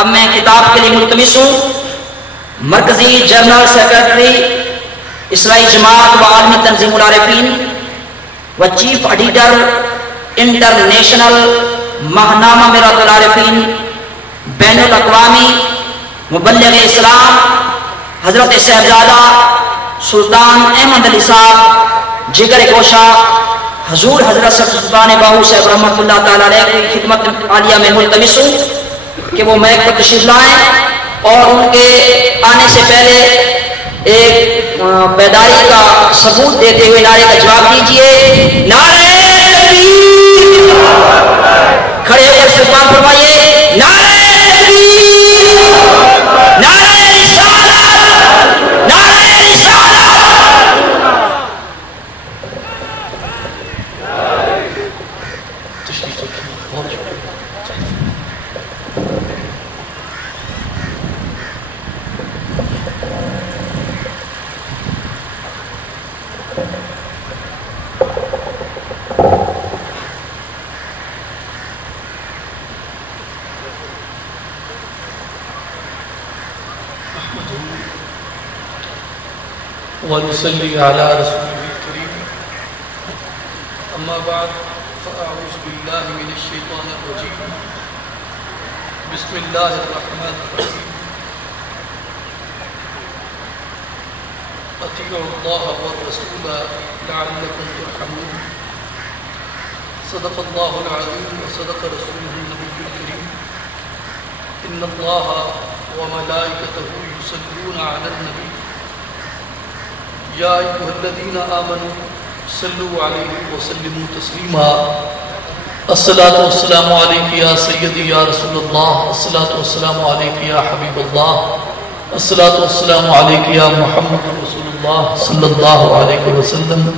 اب میں خطاب کے لیے ملتمس ہوں مرکزی جنرل سیکرٹری اصلاحی جماعت و عالمی تنظیم العارفین و چیف ایڈیٹر انٹرنیشنل ماہنامہ میرات العارفین بین الاقوامی مبلغ اسلام حضرت صاحبزادہ سلطان احمد علی صاحب جگر گوشہ حضور حضرت سلطان باہو صاحب رحمۃ اللہ تعالیٰ علیہ کی خدمت عالیہ میں ملتمس ہوں کہ وہ میک پر تشریف لائیں اور ان کے آنے سے پہلے ایک بیداری کا ثبوت دیتے ہوئے نعرے کا جواب دیجیے. نعرہ تکبیر! کھڑے ہو کر استقبال فرمائیے. نعرہ تکبیر! نعرہ رسالت! نعرہ رسالت! ونصلي على رسوله الكريم أما بعد فأعوذ بالله من الشيطان الرجيم بسم الله الرحمن الرحيم أطيعوا الله والرسول لعلكم ترحمون صدق الله العظيم وصدق رسوله النبي الكريم إن الله وملائكته يصلون على النبي یا ایھا الذین آمنوا صلوا علیہ وسلموا تسلیما. الصلاۃ والسلام علیک یا سیدی یا رسول اللہ. الصلاۃ والسلام علیک یا حبیب اللہ. الصلاۃ والسلام علیک یا محمد رسول اللہ صلی اللہ علیہ وسلم.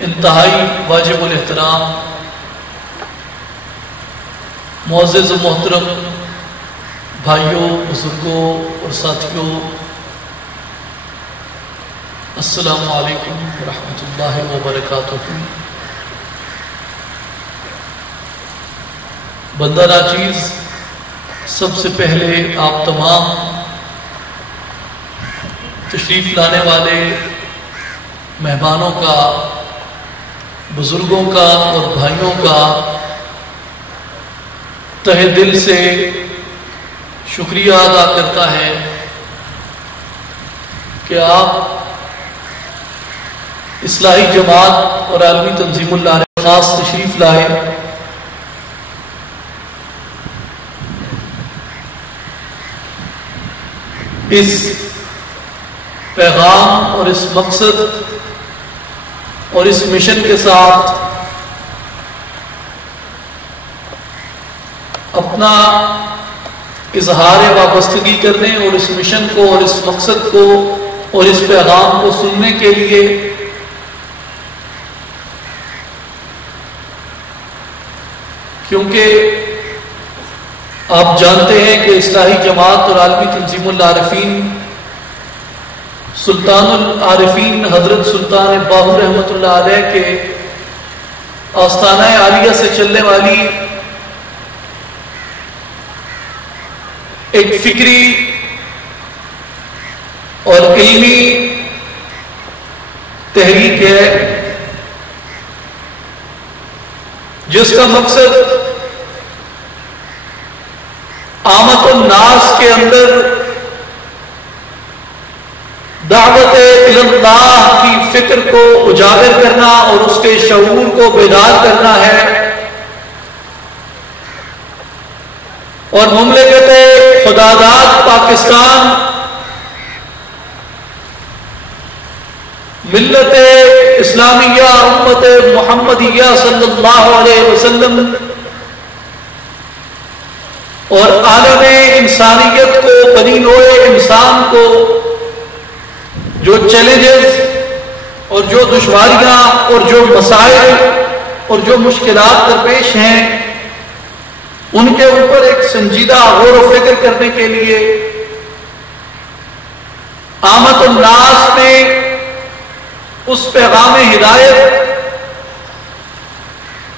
انتہائی واجب الاحترام معزز و محترم بھائیوں، بزرگوں اور ساتھیوں، السلام علیکم ورحمۃ اللہ وبرکاتہ. بندہ ناچیز، سب سے پہلے آپ تمام تشریف لانے والے مہمانوں کا، بزرگوں کا اور بھائیوں کا تہہ دل سے شکریہ ادا کرتا ہے کہ آپ اصلاحی جماعت اور عالمی تنظیم العارفین خاص تشریف لائے. اس پیغام اور اس مقصد اور اس مشن کے ساتھ اپنا اظہار وابستگی کرنے اور اس مشن کو اور اس مقصد کو اور اس پیغام کو سننے کے لیے کیونکہ آپ جانتے ہیں کہ اصلاحی جماعت اور عالمی تنظیم العارفین سلطان العارفین حضرت سلطان باہو رحمۃ اللہ علیہ کے آستانہ عالیہ سے چلنے والی ایک فکری اور علمی تحریک ہے جس کا مقصد عامت الناس کے اندر دعوت اللہ کی فکر کو اجاگر کرنا اور اس کے شعور کو بیدار کرنا ہے، اور مملکت خداداد پاکستان ملت اسلامیہ امت محمدیہ صلی اللہ علیہ وسلم اور عالم انسانیت کو، بنی نوع انسان کو جو چیلنجز اور جو دشواریاں اور جو مسائل اور جو مشکلات درپیش ہیں ان کے اوپر ایک سنجیدہ غور و فکر کرنے کے لیے آمد الناس میں اس پیغام ہدایت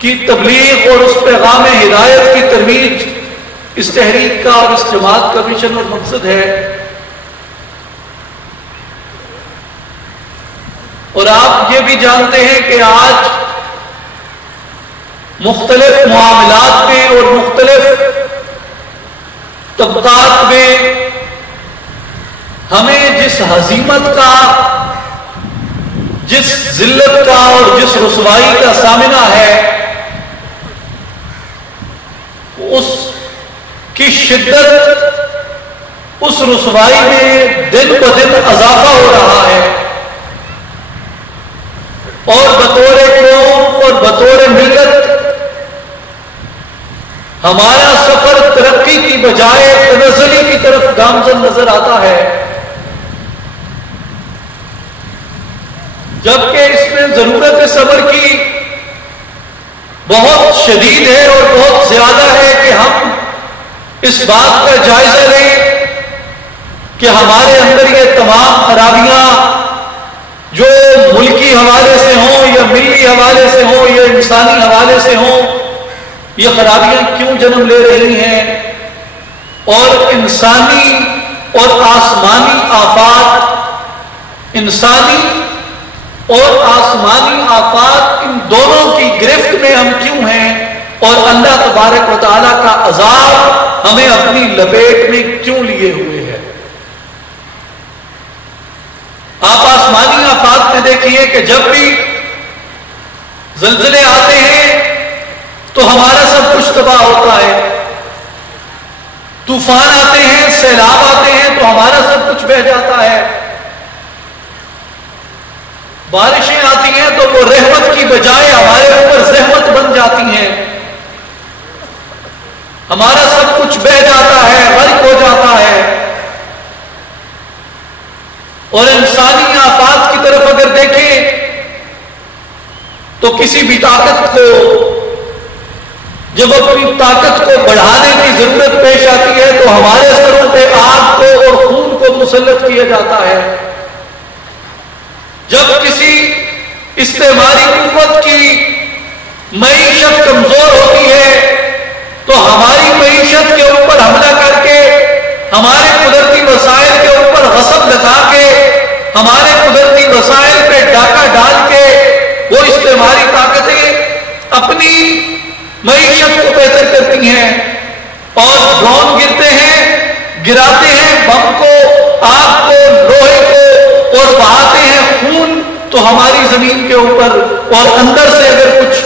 کی تبلیغ اور اس پیغام ہدایت کی ترویج اس تحریک کا اور اس جماعت کا مشن اور مقصد ہے. اور آپ یہ بھی جانتے ہیں کہ آج مختلف معاملات میں اور مختلف طبقات میں ہمیں جس ہزیمت کا، جس ذلت کا اور جس رسوائی کا سامنا ہے، اس کی شدت، اس رسوائی میں دن بدن اضافہ ہو رہا ہے. اور بطور قوم اور بطور ملت ہمارا سفر ترقی کی بجائے تنزلی کی طرف گامزن نظر آتا ہے، جبکہ اس میں ضرورت صبر کی بہت شدید ہے اور بہت زیادہ ہے کہ ہم اس بات کا جائزہ لیں کہ ہمارے اندر یہ تمام خرابیاں جو ملکی حوالے سے ہوں یا ملی حوالے سے ہوں یا انسانی حوالے سے ہوں، یہ خرابیاں کیوں جنم لے رہی ہیں، اور انسانی اور آسمانی آفات، انسانی اور آسمانی آفات، ان دونوں کی گرفت میں ہم کیوں ہیں، اور اللہ تبارک و تعالیٰ کا عذاب ہمیں اپنی لپیٹ میں کیوں لیے ہوئے ہے. آپ آسمانی آفات میں دیکھیے کہ جب بھی زلزلے آتے ہیں تو ہمارا سب کچھ تباہ ہوتا ہے، طوفان آتے ہیں، سیلاب آتے ہیں تو ہمارا سب کچھ بہہ جاتا ہے، بارشیں آتی ہیں تو وہ رحمت کی بجائے ہمارے اوپر زحمت بن جاتی ہیں، ہمارا سب کچھ بہہ جاتا ہے، غرق ہو جاتا ہے. اور انسانی آفات کی طرف اگر دیکھیں تو کسی بھی طاقت کو جب اپنی طاقت کو بڑھانے کی ضرورت پیش آتی ہے تو ہمارے سروں پہ آگ کو اور خون کو مسلط کیا جاتا ہے. جب کسی استعماری قوت کی معیشت کمزور ہوتی ہے تو ہماری معیشت کے اوپر حملہ کر کے، ہمارے قدرتی وسائل کے اوپر غصب لگا کے، ہمارے قدرتی وسائل پہ ڈاکہ ڈال کے وہ استعماری طاقتیں اپنی معیشت کو بہتر کرتی ہیں، اور ڈرون گرتے ہیں، گراتے ہیں بم کو، آگ کو، لوہے کو، اور بہاتے ہیں خون تو ہماری زمین کے اوپر، اور اندر سے اگر کچھ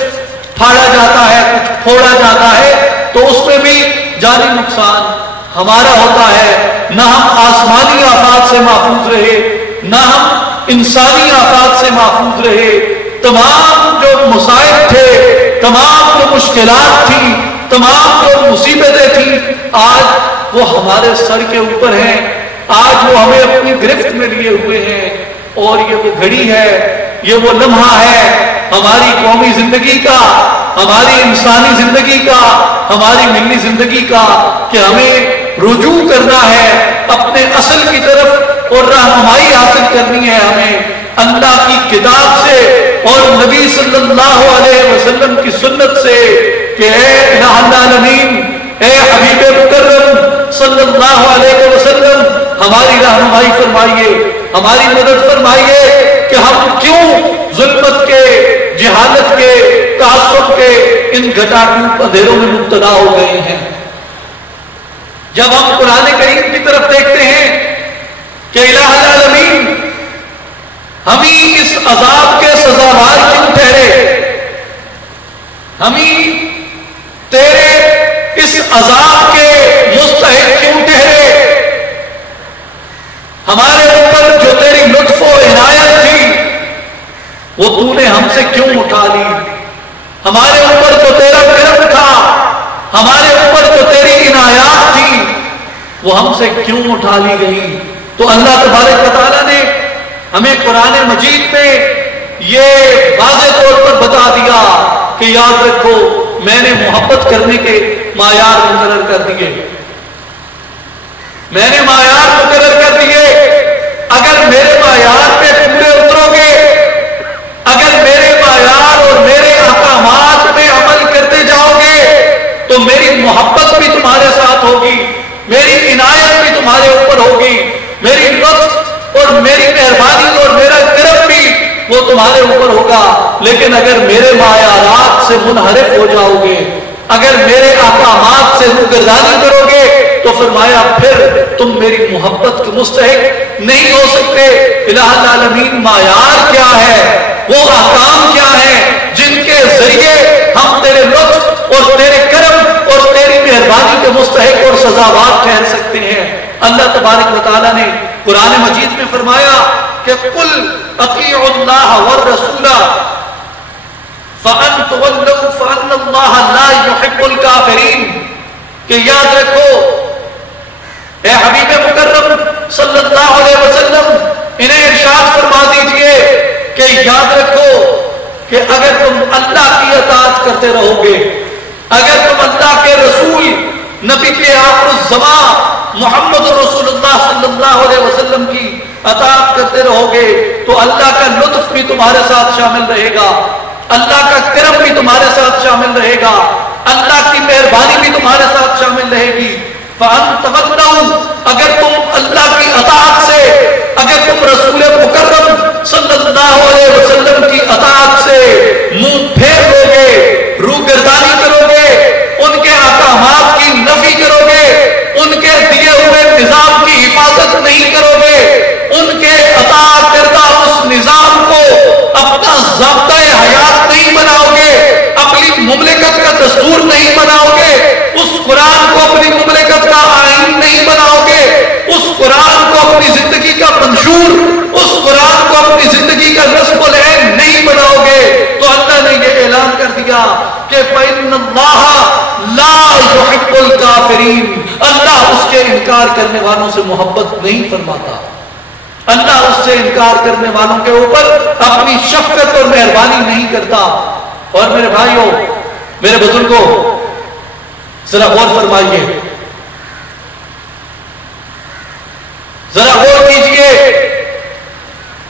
پھاڑا جاتا ہے، کچھ پھوڑا جاتا ہے تو اس میں بھی جانی نقصان ہمارا ہوتا ہے. نہ ہم آسمانی آفات سے محفوظ رہے، نہ ہم انسانی آفات سے محفوظ رہے. تمام جو مصائب تھے، تمام جو مشکلات تھیں، تمام جو مصیبتیں تھیں، آج وہ ہمارے سر کے اوپر ہیں، آج وہ ہمیں اپنی گرفت میں لیے ہوئے ہیں. اور یہ وہ گھڑی ہے، یہ وہ لمحہ ہے ہماری قومی زندگی کا، ہماری انسانی زندگی کا، ہماری ملی زندگی کا، کہ ہمیں رجوع کرنا ہے اپنے اصل کی طرف، اور رہنمائی حاصل کرنی ہے ہمیں اللہ کی کتاب سے اور نبی صلی اللہ علیہ وسلم کی سنت سے، کہ اے الہ العالمین، اے حبیب مکرم صلی اللہ علیہ وسلم، ہماری رہنمائی فرمائیے، ہماری مدد فرمائیے کہ ہم کیوں ظلمت کے، جہالت کے، تعصب کے ان گھٹاٹوپ اندھیروں میں مبتلا ہو گئے ہیں. جب ہم قرآن کریم کی طرف دیکھتے ہیں کہ الہ العالمین ہمیں اس عذاب کے سزاوار کیوں ٹھہرے، ہمیں تیرے اس عذاب کے مستحق کیوں ٹھہرے، ہمارے اوپر جو تیری لطف و عنایت تھی وہ تو نے ہم سے کیوں اٹھا لی، ہمارے اوپر جو تیرا کرم تھا، ہمارے اوپر جو تیری عنایات تھی وہ ہم سے کیوں اٹھا لی گئی. تو اللہ تبارک و تعالیٰ نے ہمیں قرآن مجید میں یہ واضح طور پر بتا دیا کہ یاد رکھو میں نے محبت کرنے کے معیار مقرر کر دیے، میں نے معیار مقرر کر دیے. اگر میرے معیار پہ پورے اترو گے، اگر میرے معیار اور میرے احکامات میں عمل تو میری محبت بھی تمہارے ساتھ ہوگی، میری عنایت بھی تمہارے اوپر ہوگی، میری لطف اور میری مہربانی اور میرا کرم بھی وہ تمہارے اوپر ہوگا۔ لیکن اگر میرے معیارات سے منحرف ہو جاؤ گے، اگر میرے احکامات سے روگردانی کرو گے، تو فرمایا پھر تم میری محبت کے مستحق نہیں ہو سکتے۔ الہ العالمین معیار کیا ہے، وہ احکام کیا ہے جن کے ذریعے ہم تیرے لطف اور تیرے کرم اور تیری مہربانی کے مستحق اور سزاوار ٹھہر سکتے ہیں۔ اللہ تبارک و تعالیٰ نے قرآن مجید میں فرمایا کہ قل اطیعوا اللہ والرسول فَأَن تُوَلَّوْا فَأَنَّ اللَّهَ لَا يُحِبُّ الْكَافِرِينَ، کہ یاد رکھو اے حبیب مکرم صلی اللہ علیہ وسلم، انہیں ارشاد فرما دیجئے کہ یاد رکھو کہ اگر تم اللہ کی اطاعت کرتے رہو گے، اگر تم اللہ کے رسول نبی کے آخر الزمان محمد رسول اللہ صلی اللہ علیہ وسلم کی اطاعت کرتے رہو گے، تو اللہ کا لطف بھی تمہارے ساتھ شامل رہے گا، اللہ کا کرم بھی تمہارے ساتھ شامل رہے گا، اللہ کی مہربانی بھی تمہارے ساتھ شامل رہے گی۔ فَأَن تَوَلَّوْا، اگر تم اللہ کی اطاعت سے، اگر تم رسول مکرم صلی اللہ علیہ وسلم کی اطاعت سے منہ پھیر لو گے، روگردانی کرو گے، ان کے احکامات کی نفی کرو گے، ان کے دیے ہوئے نظام کی حفاظت نہیں کرو گے، ان کے عطا کردہ اس نظام کو اپنا ضابطۂ حیات نہیں بناؤ گے، اپنی مملکت کا دستور نہیں بناؤ گے، اس قرآن کو اپنی مملکت کا آئین نہیں بناؤ گے، اس قرآن کو اپنی زندگی کا منشور، اس قرآن کو اپنی زندگی کا نصب العین نہیں بناؤ گے، تو اللہ نے یہ اعلان کر دیا کہ فَإِنَّ اللَّهَ لَا يُحِبُّ الْكَافِرِينَ، اللہ اس کے انکار کرنے والوں سے محبت نہیں فرماتا، اللہ اس سے انکار کرنے والوں کے اوپر اپنی شفقت اور مہربانی نہیں کرتا۔ اور میرے بھائیوں، میرے بزرگوں، ذرا غور فرمائیے، ذرا غور کیجئے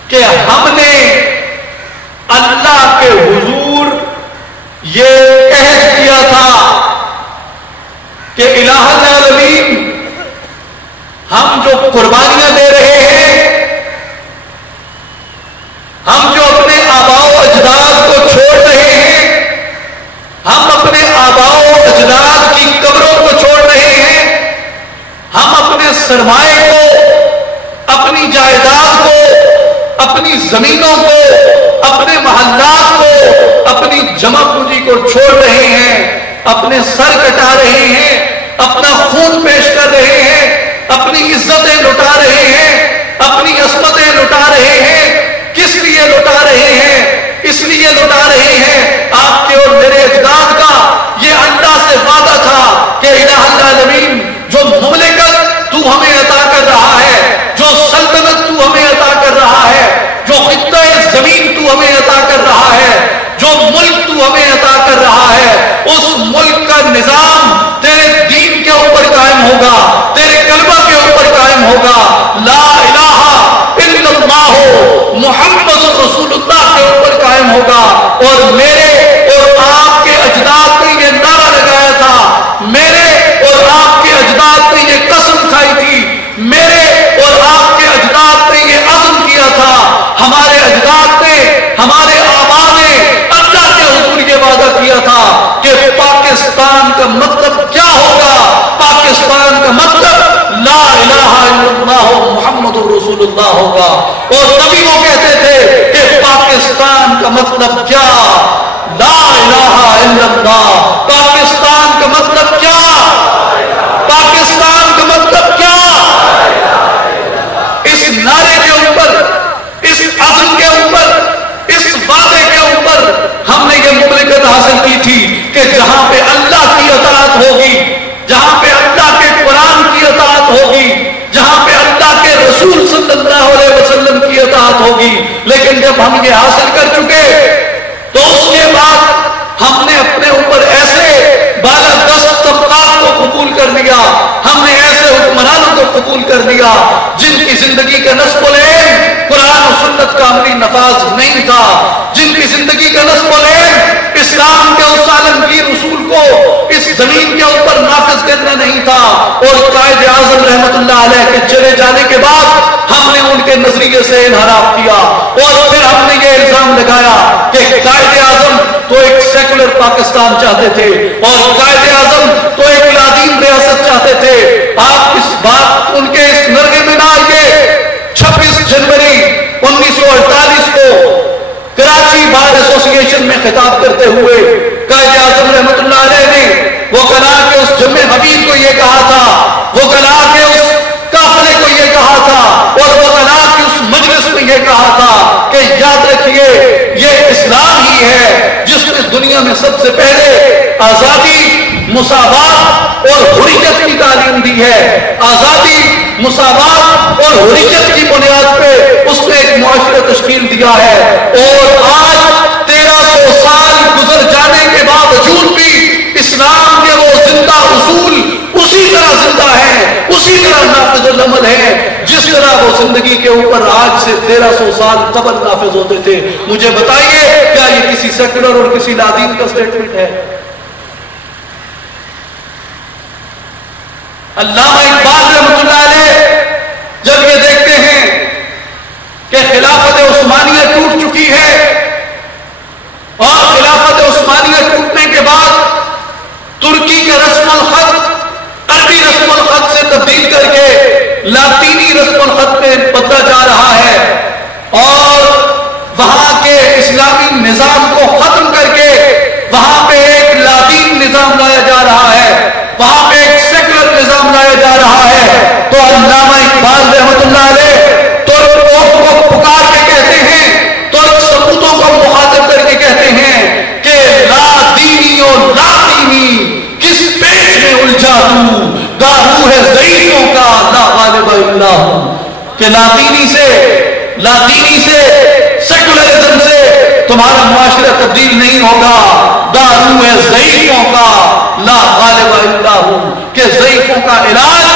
کہ ہم نے اللہ کے حضور یہ عہد کیا تھا کہ الہ العالمین ہم جو قربانیاں دے رہے ہیں، ہم جو اپنے آباء و اجداد کو چھوڑ رہے ہیں، ہم اپنے آباء و اجداد کی قبروں کو چھوڑ رہے ہیں، ہم اپنے سرمائے کو، اپنی جائیداد کو، اپنی زمینوں کو، اپنے محلات کو، اپنی جمع پونجی کو چھوڑ رہے ہیں، اپنے سر کٹا رہے ہیں، اپنا خون پیش کر رہے ہیں، اپنی عزتیں لٹا رہے ہیں، اپنی عصمتیں لٹا رہے ہیں۔ کس لیے لٹا رہے ہیں؟ اس لیے لٹا رہے ہیں آپ کے اور میرے اجداد کا یہ اللہ سے وعدہ تھا کہ الہ العالمین جو مملکت تو ہمیں عطا کر رہا ہے، جو سلطنت تو ہمیں عطا کر رہا ہے، جو خطہ زمین تو ہمیں عطا کر رہا ہے، جو ملک تو ہمیں عطا کر رہا ہے، اس ملک کا نظام تیرے دین کے اوپر قائم ہوگا، تیرے کلمہ کے اوپر قائم ہوگا، لا الہ الا اللہ محمد رسول اللہ کے اوپر قائم ہوگا۔ اور میرے اور آپ کے اجداد نے یہ نعرہ لگایا تھا، میرے اور آپ کے اجداد نے یہ قسم کھائی تھی، میرے اور آپ کے اجداد نے یہ عزم کیا تھا، ہمارے اجداد نے، ہمارے آباء نے اللہ کے حضور یہ وعدہ کیا تھا کہ پاکستان کا مطلب کیا ہوگا؟ پاکستان کا مطلب لا الہ الا اللہ محمد رسول اللہ ہوگا۔ اور تبھی وہ کہتے تھے کہ پاکستان کا مطلب کیا؟ لا الہ الا اللہ۔ پاکستان کا مطلب کیا؟ پاکستان کا مطلب کیا؟ اس نعرے کے اوپر، اس عزم کے اوپر، اس وعدے کے اوپر ہم نے یہ مملکت حاصل کی تھی کہ جہاں پہ اللہ کی اطاعت ہوگی، جہاں پہ اللہ کے قرآن کی اطاعت ہوگی، جہاں پہ اللہ کے رسول صلی اللہ علیہ وسلم کی اطاعت ہوگی۔ لیکن جب ہم یہ حاصل کر چکے تو اس کے بعد ہم نے اپنے اوپر ایسے بالادست طبقات کو قبول کر لیا، ہم نے ایسے حکمرانوں کو قبول کر لیا جن کی زندگی کا نصب العین قرآن و سنت کا عملی نفاذ نہیں تھا، جن کی زندگی کا نصب العین اسلام کے اس عالمگیر اصول کو اس زمین کے اور قائد اعظم رحمت اللہ علیہ کے چلے جانے کے بعد ہم نے ان کے نظریے سے انحراف کیا اور پھر ہم نے یہ الزام لگایا کہ قائد اعظم تو ایک سیکولر پاکستان چاہتے تھے اور قائد اعظم تو ایک لادین ریاست چاہتے تھے. آپ اس بات ان کے اس نرغے میں نہ آئیے. 26 جنوری 1948 کو کراچی بار ایسوسی ایشن میں خطاب کرتے ہوئے قائد اعظم رحمت اللہ علیہ نے وہ کلا کہ اس جمع حبیب کو یہ کہا تھا, وہ کلا کہ اس قافلے کو یہ کہا تھا اور وہ کلا کہ اس مجلس میں یہ کہا تھا کہ یاد رکھیے یہ اسلام ہی ہے جس نے دنیا میں سب سے پہلے آزادی, مساوات اور حریت کی تعلیم دی ہے. آزادی, مساوات اور حریت کی بنیاد پہ اس نے ایک معاشرہ تشکیل دیا ہے. اور آج 1300 سال گزر جانے کے باوجود بھی اسلام کے وہ زندہ اصول اسی طرح زندہ ہیں, اسی طرح نافذ العمل ہیں جس طرح وہ زندگی کے اوپر آج سے 1300 سال قبل نافذ ہوتے تھے. مجھے بتائیے کیا یہ کسی سیکولر اور کسی لادین کا سٹیٹمنٹ ہے؟ علامہ اقبال رحمۃ اللہ علیہ جب یہ دیکھتے ہیں کہ خلافت عثمانیہ ٹوٹ چکی ہے اور خلافت عثمانیہ ٹوٹنے کے بعد ترکی کا رسم الخط عربی رسم الخط سے تبدیل کر کے لاطینی رسم الخط میں بدلا جا رہا ہے اور وہاں کے اسلامی نظام کو ختم کر کے وہاں پہ ایک لادین نظام لایا جا رہا ہے, وہاں پہ ایک سیکولر نظام لایا جا رہا ہے, تو علامہ اقبال رحمۃ اللہ علیہ ترک کو پکار کے کہتے ہیں, ترک ثبوتوں کو مخاطب کر کے کہتے ہیں کہ لا دینی اور لاطینی کس پیچ میں الجھا تو, دارو ہے ضعیفوں کا لا غالب الا ہوں. کہ لاطینی سے سیکولرزم سے تمہارا معاشرہ تبدیل نہیں ہوگا, دارو ہے ضعیفوں کا لا غالب الا ہوں. کہ ضعیفوں کا علاج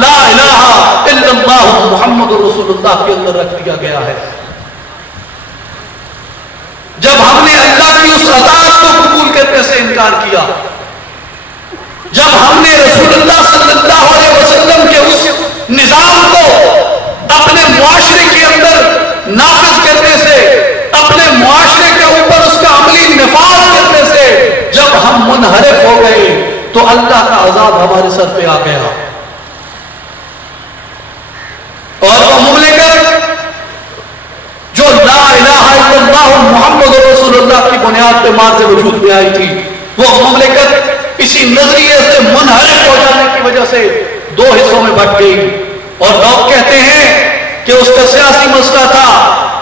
لا الہ الا اللہ محمد رسول اللہ کے اندر رکھ دیا گیا ہے. جب ہم نے اللہ کی اس اطاعت کو قبول کرنے سے انکار کیا, جب ہم نے رسول اللہ صلی اللہ علیہ وسلم کے اس نظام کو اپنے معاشرے کے اندر نافذ کرنے سے, اپنے معاشرے کے اوپر اس کا عملی نفاذ کرنے سے جب ہم منحرف ہو گئے تو اللہ کا عذاب ہمارے سر پہ آ گیا. اور وہ مملکت جو لا الہ الا اللہ محمد رسول اللہ کی بنیاد پہ مارز وجود میں آئی تھی, وہ مملکت اسی نظریے سے منحرف ہو جانے کی وجہ سے 2 حصوں میں بٹ گئی. اور لوگ کہتے ہیں کہ اس کا سیاسی مسئلہ تھا,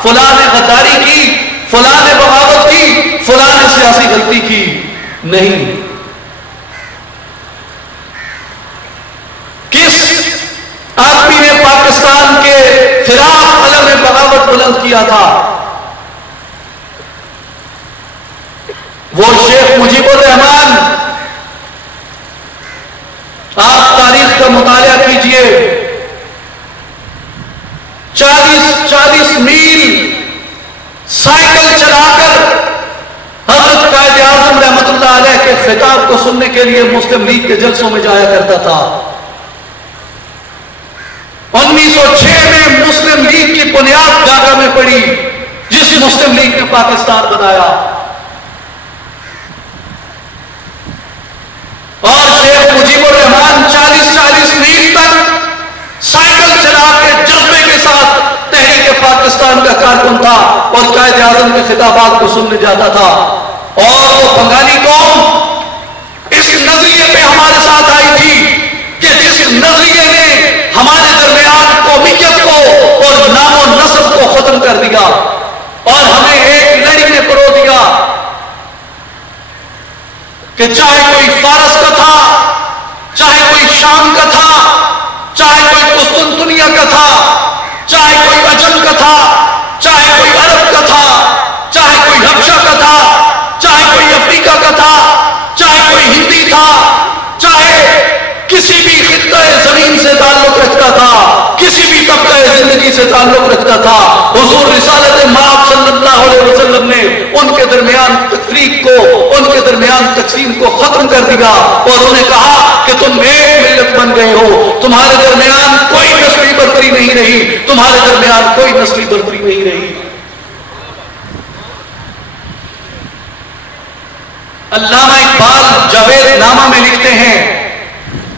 فلاں نے غداری کی, فلاں نے بغاوت کی, فلاں نے سیاسی غلطی کی. نہیں, کس آدمی نے پاکستان کے خلاف علم بغاوت بلند کیا تھا؟ وہ شیخ مجیب الرحمان. آپ تاریخ کا مطالعہ کیجئے, 40 میل سائیکل چلا کر حضرت قائد اعظم رحمت اللہ علیہ کے خطاب کو سننے کے لیے مسلم لیگ کے جلسوں میں جایا کرتا تھا. 1906 میں مسلم لیگ کی بنیاد ڈھاکہ میں پڑی, جس مسلم لیگ نے پاکستان بنایا. اور شیخ مجیب الرحمان 40 میل تک سائیکل چلا کے جذبے کے ساتھ تحریک پاکستان کا کارکن تھا اور قائد اعظم کے خطابات کو سننے جاتا تھا. اور وہ بنگالی قوم اس نظریے پہ ہمارے ساتھ آئی تھی کہ جس نظریے نے ہمارے درمیان قومیت کو اور نام و نسب کو ختم کر دیا اور ہمیں ایک لڑی میں پرو دیا کہ چاہے کوئی فارس کا تھا, چاہے کوئی شام کا تھا, چاہے کوئی قسطنطنیہ کا تھا, چاہے کوئی عجم کا تھا, چاہے کوئی عرب کا تھا, چاہے کوئی حبشہ کا تھا, چاہے کوئی افریقہ کا تھا, چاہے کوئی ہندی تھا, چاہے کسی بھی خطہ زمین سے تعلق رکھتا تھا, کسی بھی طبقہ زندگی سے تعلق رکھتا تھا, حضور رسالت مآب صلی اللہ علیہ وسلم نے ان کے درمیان تفریق کو, ان کے درمیان تقسیم کو ختم کر دیا اور انہوں نے کہا کہ تم ایک ملت بن گئے ہو، تمہارے درمیان کوئی نسلی برتری نہیں رہی، تمہارے درمیان کوئی نسلی برتری نہیں رہی۔ علامہ اقبال جاوید نامہ میں لکھتے ہیں،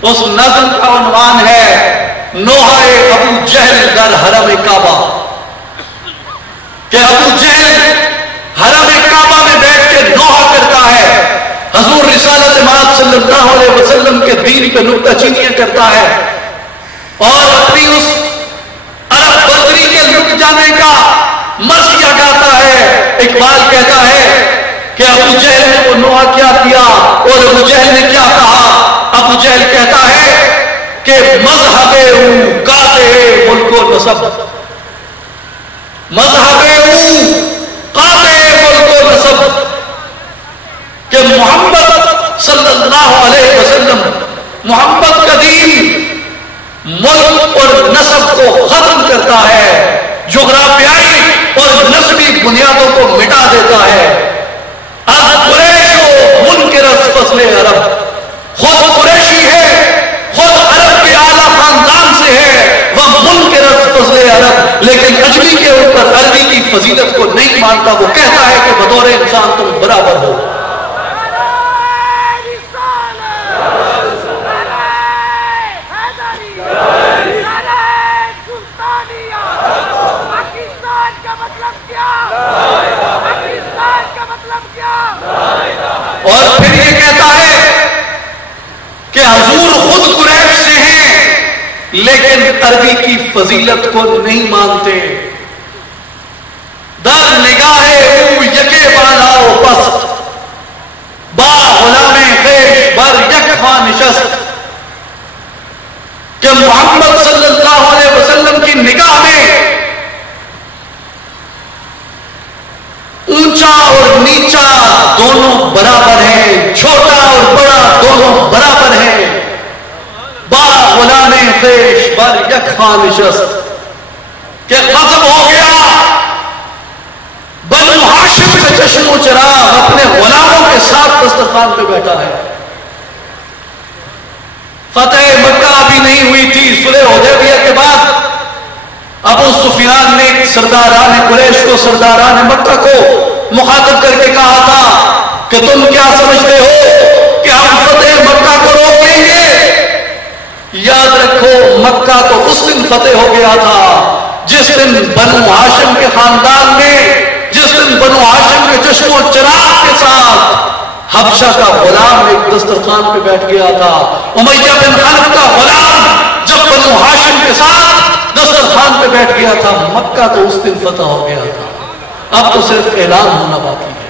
اس نظم کا عنوان ہے نوحہ ابو جہل در حرم کعبہ، کہ ابو جہل حرم کعبہ میں بیٹھ کے نوحہ کرتا ہے، حضور رسالت مآب صلی اللہ علیہ وسلم کے دین پہ نکتہ چینیاں کرتا ہے، اور اپنی اس عرب برتری کے لٹ جانے کا مرثیہ گاتا ہے۔ اقبال کہتا ہے کہ ابو جہل نے وہ نوحہ کیا کیا اور ابو جہل نے کیا کہا؟ ابو جہل کہتا ہے کہ مذہب قاطع ملک و نسب، مذہب قاطع ملک و نسب، کہ محمد صلی اللہ علیہ وسلم، محمد کا دین ملک اور نسب کو ختم کرتا ہے، جغرافیائی اور نسبی بنیادوں کو مٹا دیتا ہے۔ اب قریش و منکرت فضل عرب، خود قریشی ہے، خود عرب کے اعلیٰ خاندان سے ہے، وہ منکرت فضل عرب، لیکن اجمی کے اوپر عربی کی فضیلت کو نہیں مانتا، وہ کہتا ہے کہ بطور انسان تم برابر ہو۔ اور پھر یہ کہتا ہے کہ حضور خود قریش سے ہیں لیکن عربی کی فضیلت کو نہیں مانتے۔ در نگاہ او یکے بالا و پست، با غلام خیش بر یک خان نشست، کہ محمد صلی اللہ علیہ وسلم کی نگاہ میں اونچا اور نیچا دونوں برابر ہیں، چھوٹا اور بڑا دونوں برابر ہیں۔ با غلام خیش بر یک خان نشست، کہ ختم ہو گیا بنو ہاشم کا چشم و چراغ، اپنے غلاموں کے ساتھ دسترخوان پہ بیٹھا ہے۔ فتح مکہ ابھی نہیں ہوئی تھی، صلح حدیبیہ کے بعد ابو سفیان نے سرداران قریش کو، سرداران مکہ کو مخاطب کر کے کہا تھا کہ تم کیا سمجھتے ہو کہ ہم فتح مکہ کو روک لیں گے؟ یاد رکھو مکہ تو اس دن فتح ہو گیا تھا جس دن بنو ہاشم کے خاندان میں، جس دن بنو ہاشم کے چشم و چراغ کے ساتھ حبشہ کا غلام ایک دسترخوان پہ بیٹھ گیا تھا۔ امیہ بن خلف کا غلام جب بنو ہاشم کے ساتھ دسترخوان پہ بیٹھ گیا تھا، مکہ تو اس دن فتح ہو گیا تھا، اب تو صرف اعلان ہونا باقی ہے۔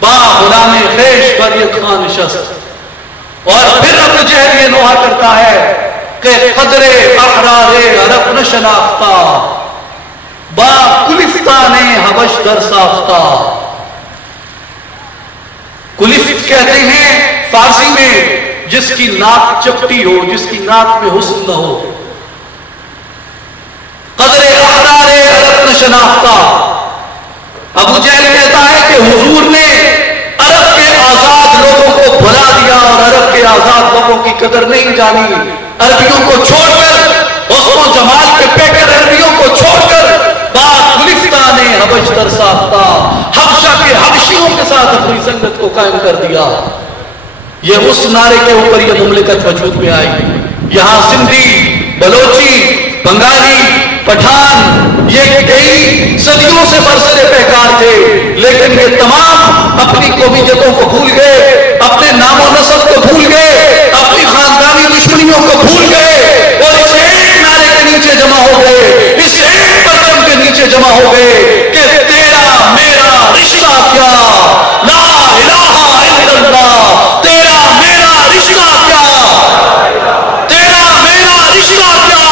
با غلام خیش پر یک خان نشست، اور پھر ابو جہل یہ نوحہ کرتا ہے کہ قدر احرار عرب نشناختہ، با کلفتان حبش در ساختہ۔ کلفت کہتے ہیں فارسی میں جس کی ناک چپٹی ہو، جس کی ناک میں حسن نہ ہو۔ قدر احرار عرب نشناختہ، ابو جہل کہتا ہے کہ حضور نے عرب کے آزاد لوگوں کو بھلا دیا اور عرب کے آزاد لوگوں کی قدر نہیں جانی۔ عربیوں کو چھوڑ کر، حسن و جمال کے پیکر عربیوں کو چھوڑ کر، بات گلفتان حبش در ساختہ، حبشہ کے حبشیوں کے ساتھ اپنی سنگت کو قائم کر دیا۔ یہ اس نعرے کے اوپر یہ مملکت وجود میں آئی۔ یہاں سندھی، بلوچی، بنگالی، پٹھان، یہ کئی صدیوں سے برسر پیکار تھے، لیکن یہ تمام اپنی قومیتوں کو بھول گئے، اپنے نام و نسب کو بھول گئے، اپنی خاندانی دشمنیوں کو بھول گئے، اور اس ایک نعرے کے نیچے جمع ہو گئے، اس ایک پرچم کے نیچے جمع ہو گئے کہ تیرا میرا رشتہ کیا، لا الہ الا اللہ، تیرا میرا رشتہ کیا، تیرا میرا رشتہ کیا۔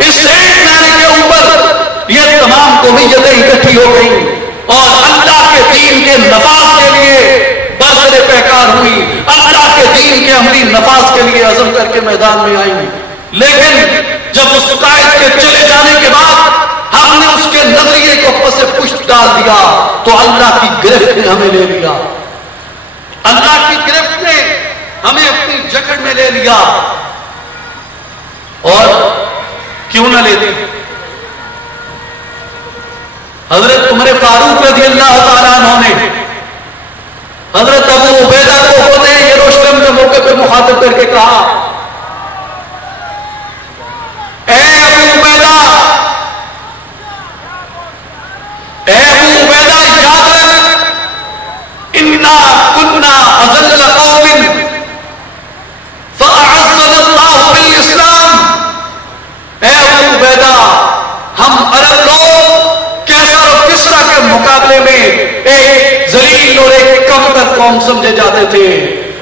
اس ایک نعرے کے اوپر یہ تمام قومیتیں اکٹھی ہو گئیں اور اللہ کے دین کے نفاذ کے لیے برسر پیکار ہوئی، اللہ کے دین کے عملی نفاذ کے لیے عزم کر کے میدان میں آئی۔ لیکن جب اس قائد کے چلے جانے کے بعد ہم نے اس کے نظریے کو پس پشت ڈال دیا تو اللہ کی گرفت نے ہمیں لے لیا، اللہ کی گرفت نے ہمیں اپنی جکڑ میں لے لیا۔ اور کیوں نہ لیتے؟ حضرت عمر فاروق رضی اللہ تعالیٰ عنہ نے حضرت ابو عبیدہ کو فتح یروشلم کے موقع پہ مخاطب کر کے کہا، اے ابو عبیدہ، اے ابو عبیدہ یاد رکھ، انا کنا اذل قوم فاعزنا اللہ بالاسلام۔ اے ابو عبیدہ، ہم عرب لوگ کیسر اور کسرا کے مقابلے میں ایک ذلیل اور ایک کمتر قوم سمجھے جاتے تھے۔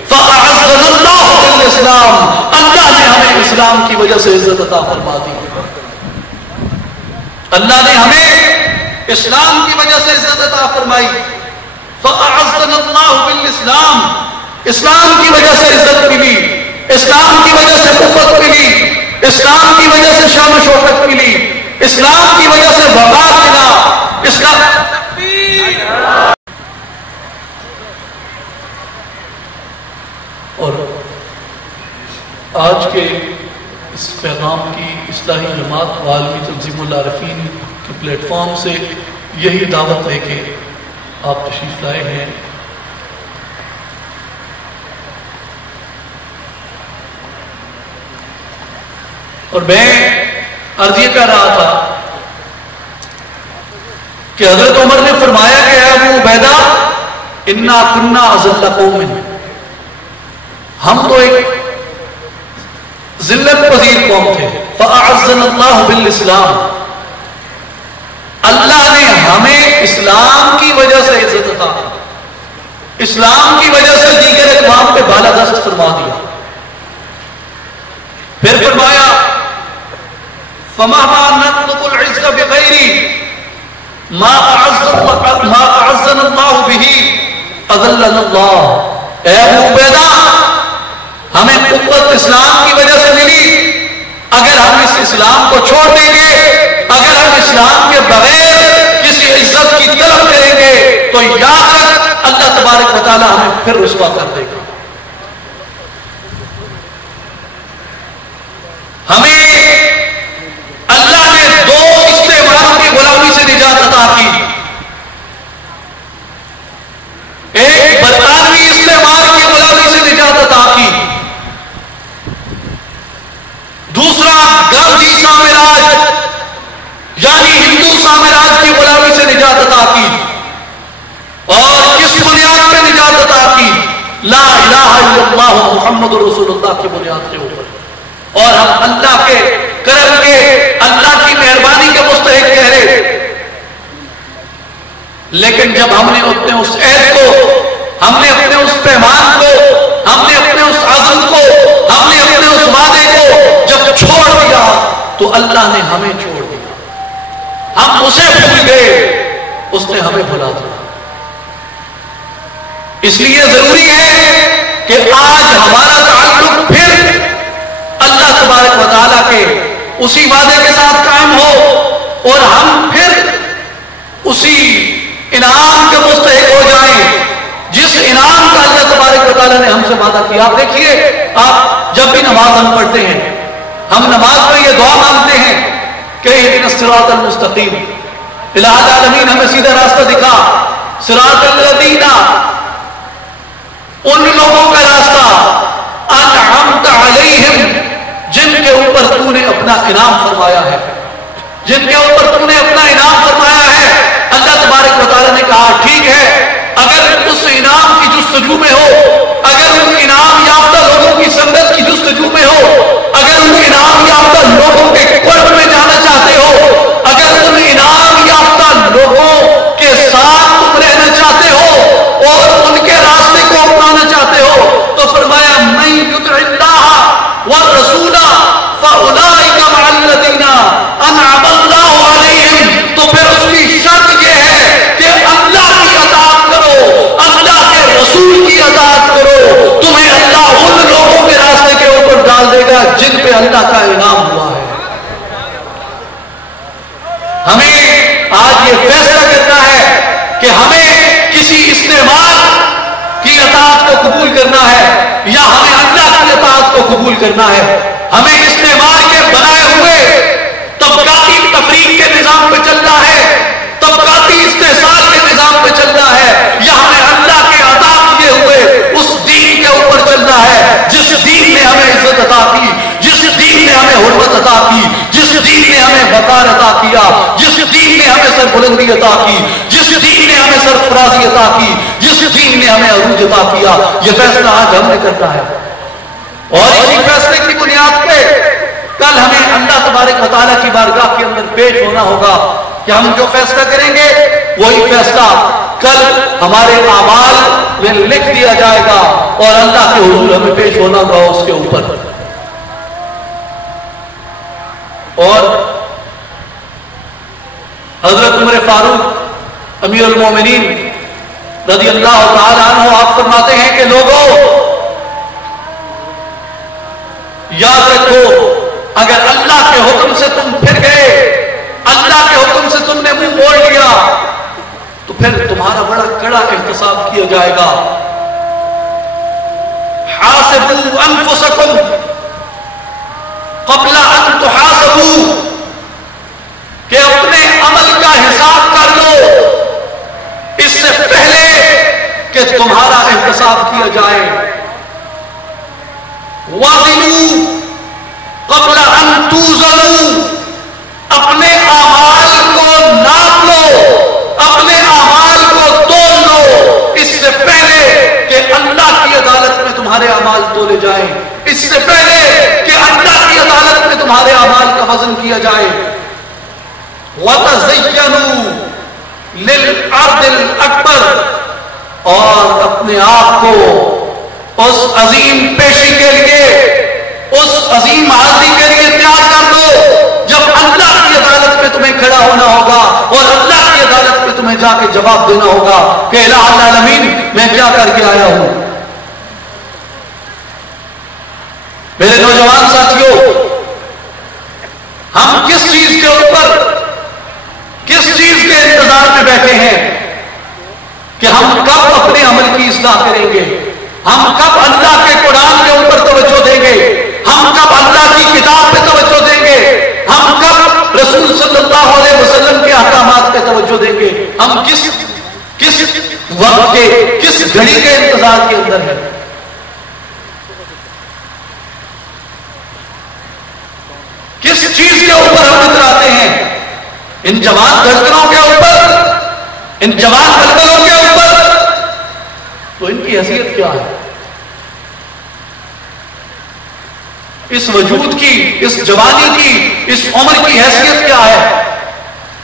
فاعزنا اللہ بالاسلام، اللہ نے ہمیں اسلام کی وجہ سے عزت عطا فرما دی، اللہ نے ہمیں اسلام کی وجہ سے عزت عطا فرمائی۔ فاعزنا اللہ بالاسلام، اسلام کی وجہ سے عزت ملی، اسلام کی وجہ سے قوت ملی، اسلام کی وجہ سے شان و شوکت ملی، اسلام کی وجہ سے وقار ملا، اسلام۔ اور آج کے اس پیغام کی اصلاحی جماعت و عالمی تنظیم العارفین کے پلیٹ فارم سے یہی دعوت لے کے آپ تشریف لائے ہیں۔ اور میں عرض یہ کر رہا تھا کہ حضرت عمر نے فرمایا کہ اے ابو عبیدہ، انا کنا اذل قوم، ہم تو ایک ذلت پذیر قوم تھے، فاعزنا اللہ بالاسلام، اللہ نے ہمیں اسلام کی وجہ سے عزت عطا، اسلام کی وجہ سے دیگر اقوام پہ بالادست فرما دیا۔ پھر فرمایا فَمَهْمَا نَطْلُبُ الْعِزَّ بِغَيْرِ مَا أَعَزَّنَا اللَّهُ بِهِ أَذَلَّنَا اللَّهُ۔ اے ابو عبیدہ، ہمیں قوت اسلام کی وجہ سے ملی، اگر ہم اس اسلام کو چھوڑ دیں گے، اگر ہم اسلام کے بغیر کسی عزت کی طلب کریں گے تو یاد رکھ اللہ تبارک و تعالی ہمیں پھر رسوا کر دے گا۔ ہمیں اللہ نے دو استعماروں کی غلامی سے نجات عطا کی، ایک برطانوی استعمار کی غلامی سے نجات عطا کی، دوسرا گاندھی سامراج یعنی ہندو سامراج کی غلامی سے نجات عطا کی۔ اور کس بنیاد پہ نجات عطا کی؟ لا الہ الا اللہ محمد رسول اللہ کی بنیاد کے اوپر۔ اور ہم اللہ کے کرم کے، اللہ کی مہربانی کے مستحق کہہ رہے، لیکن جب ہم نے اپنے اس عہد کو، ہم نے اپنے اس پیمان کو، ہم نے اپنے اس عزم کو، ہم نے اپنے اس وعدے کو جب چھوڑ دیا تو اللہ نے ہمیں چھوڑ دیا، ہم اسے بھول گئے، اس نے ہمیں بھلا دیا۔ اس لیے ضروری ہے کہ آج ہمارا تعلق پھر اللہ تبارک و تعالیٰ کے اسی وعدے کے ساتھ قائم ہو اور ہم پھر اسی انعام کے مستحق ہو جائیں جس انعام کا اللہ تبارک و تعالیٰ نے ہم سے وعدہ کیا۔ آپ دیکھیے، آپ جب بھی نماز ہم پڑھتے ہیں، ہم نماز میں یہ دعا مانگتے ہیں کہ اہدنا الصراط المستقیم، الہ العالمین ہمیں سیدھا راستہ دکھا، صراط الذین، ان لوگوں کا راستہ، انعمت علیہم، جن کے اوپر تو نے اپنا انعام فرمایا ہے، جن کے اوپر تو نے اپنا انعام فرمایا ہے۔ اللہ تبارک و تعالیٰ نے کہا ٹھیک ہے، اگر اس انعام کی جستجو میں ہو، اگر ان انعام یافتہ لوگوں کی سنگت کی جستجو میں ہو، اگر ان انعام یافتہ لوگوں کے قرب میں جانا چاہتے ہو، اگر ان انعام یافتہ لوگوں کے ساتھ تم رہنا چاہتے ہو اور ان کے راستے کو اپنانا چاہتے ہو، تو فرمایا من یطع اللہ والرسول فاولئک مع الذین انعم اللہ علیہم۔ تو پھر اس کی شرط یہ ہے کہ اللہ کی اطاعت کرو، اللہ کے رسول کی اطاعت کرو، تمہیں اللہ ان لوگوں کے راستے کے اوپر ڈال دے گا جن پہ اللہ کا انعام ہوا ہے۔ ہمیں قبول کرنا ہے. ہمیں استعمار کے بنائے ہوئے طبقاتی تفریق کے نظام پہ چلنا ہے, طبقاتی استحصال کے نظام پہ چلنا ہے, یا ہمیں اللہ کے عطا کیے ہوئے اس دین کے اوپر چلنا ہے جس دین نے ہمیں عزت عطا کی, جس دین نے ہمیں حرمت عطا کی, جس دین نے ہمیں وقار عطا کیا, جس دین نے ہمیں سربلندی عطا کی, جس دین نے ہمیں سرفرازی عطا کی, جس دین نے ہمیں عروج عطا کیا. یہ فیصلہ آج ہم نے کرنا ہے, اور اسی فیصلے کی بنیاد پہ کل ہمیں اللہ تبارک و تعالیٰ کی بارگاہ کے اندر پیش ہونا ہوگا کہ ہم جو فیصلہ کریں گے وہی فیصلہ کل ہمارے اعمال میں لکھ دیا جائے گا, اور اللہ کے حضور ہمیں پیش ہونا ہوگا اس کے اوپر. اور حضرت عمر فاروق امیر المومنین رضی اللہ تعالیٰ عنہ آپ فرماتے ہیں کہ لوگوں یاد رکھو, اگر اللہ کے حکم سے تم پھر گئے, اللہ کے حکم سے تم نے منہ موڑ لیا, تو پھر تمہارا بڑا کڑا احتساب کیا جائے گا. حاسبوا انفسکم قبل ان تحاسبوا, کہ اپنے عمل کا حساب کر لو اس سے پہلے کہ تمہارا احتساب کیا جائے. وَازِنُوا قبل ان توزنوا, اپنے اعمال کو ناپ لو, اپنے اعمال کو تول لو اس سے پہلے کہ اللہ کی عدالت میں تمہارے اعمال تولے جائیں, اس سے پہلے کہ اللہ کی عدالت میں تمہارے اعمال کا وزن کیا جائے. وَتَزَيَّنُوا لِلْعَرْضِ الْأَكْبَرِ, اور اپنے آپ کو اس عظیم پیشی کے لیے, اس عظیم حاضری کے لیے تیار کر دو جب اللہ کی عدالت میں تمہیں کھڑا ہونا ہوگا اور اللہ کی عدالت میں تمہیں جا کے جواب دینا ہوگا کہ الہ العالمین میں کیا کر کے آیا ہوں. میرے نوجوان ساتھیوں, ہم کس چیز کے اوپر, کس چیز کے انتظار میں بیٹھے ہیں کہ ہم کب اپنے عمل کی اصلاح کریں گے, ہم کب اللہ کے قرآن کے اوپر توجہ دیں گے, ہم کب اللہ کی کتاب پہ توجہ دیں گے, ہم کب رسول صلی اللہ علیہ وسلم کے احکامات پہ توجہ دیں گے, ہم کس وقت کے, کس گھڑی کے انتظار کے اندر ہیں. کس چیز کے اوپر ہم اتراتے ہیں, ان جوان دھڑکنوں کے اوپر, ان جوان بلبلوں کے اوپر, تو ان کی حیثیت کیا ہے, اس وجود کی, اس جوانی کی, اس عمر کی حیثیت کیا ہے؟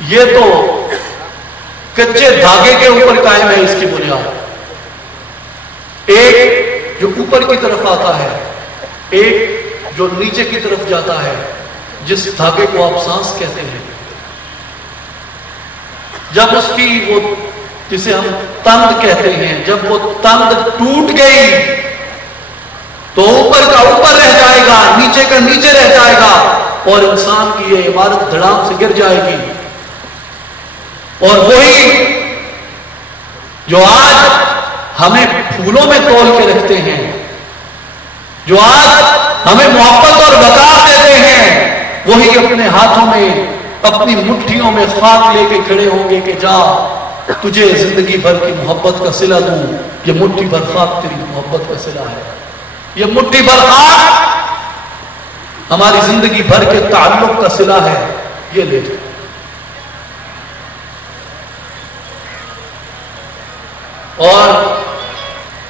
یہ تو کچے دھاگے کے اوپر قائم ہے اس کی بنیاد. ایک جو اوپر کی طرف آتا ہے, ایک جو نیچے کی طرف جاتا ہے, جس دھاگے کو آپ سانس کہتے ہیں. جب اس کی وہ جسے ہم تند کہتے ہیں, جب وہ تند ٹوٹ گئی تو اوپر کا اوپر رہ جائے گا, نیچے کا نیچے رہ جائے گا, اور انسان کی یہ عمارت دھڑام سے گر جائے گی. اور وہی جو آج ہمیں پھولوں میں تول کے رکھتے ہیں, جو آج ہمیں محبت اور وقار دیتے ہیں, وہی اپنے ہاتھوں میں, اپنی مٹھیوں میں خاک لے کے کھڑے ہوں گے کہ جا تجھے زندگی بھر کی محبت کا صلہ دوں. یہ مٹھی بھر خاک تیری محبت کا صلہ ہے, یہ مٹھی بھر خاک ہماری زندگی بھر کے تعلق کا صلہ ہے, یہ لے جائے. اور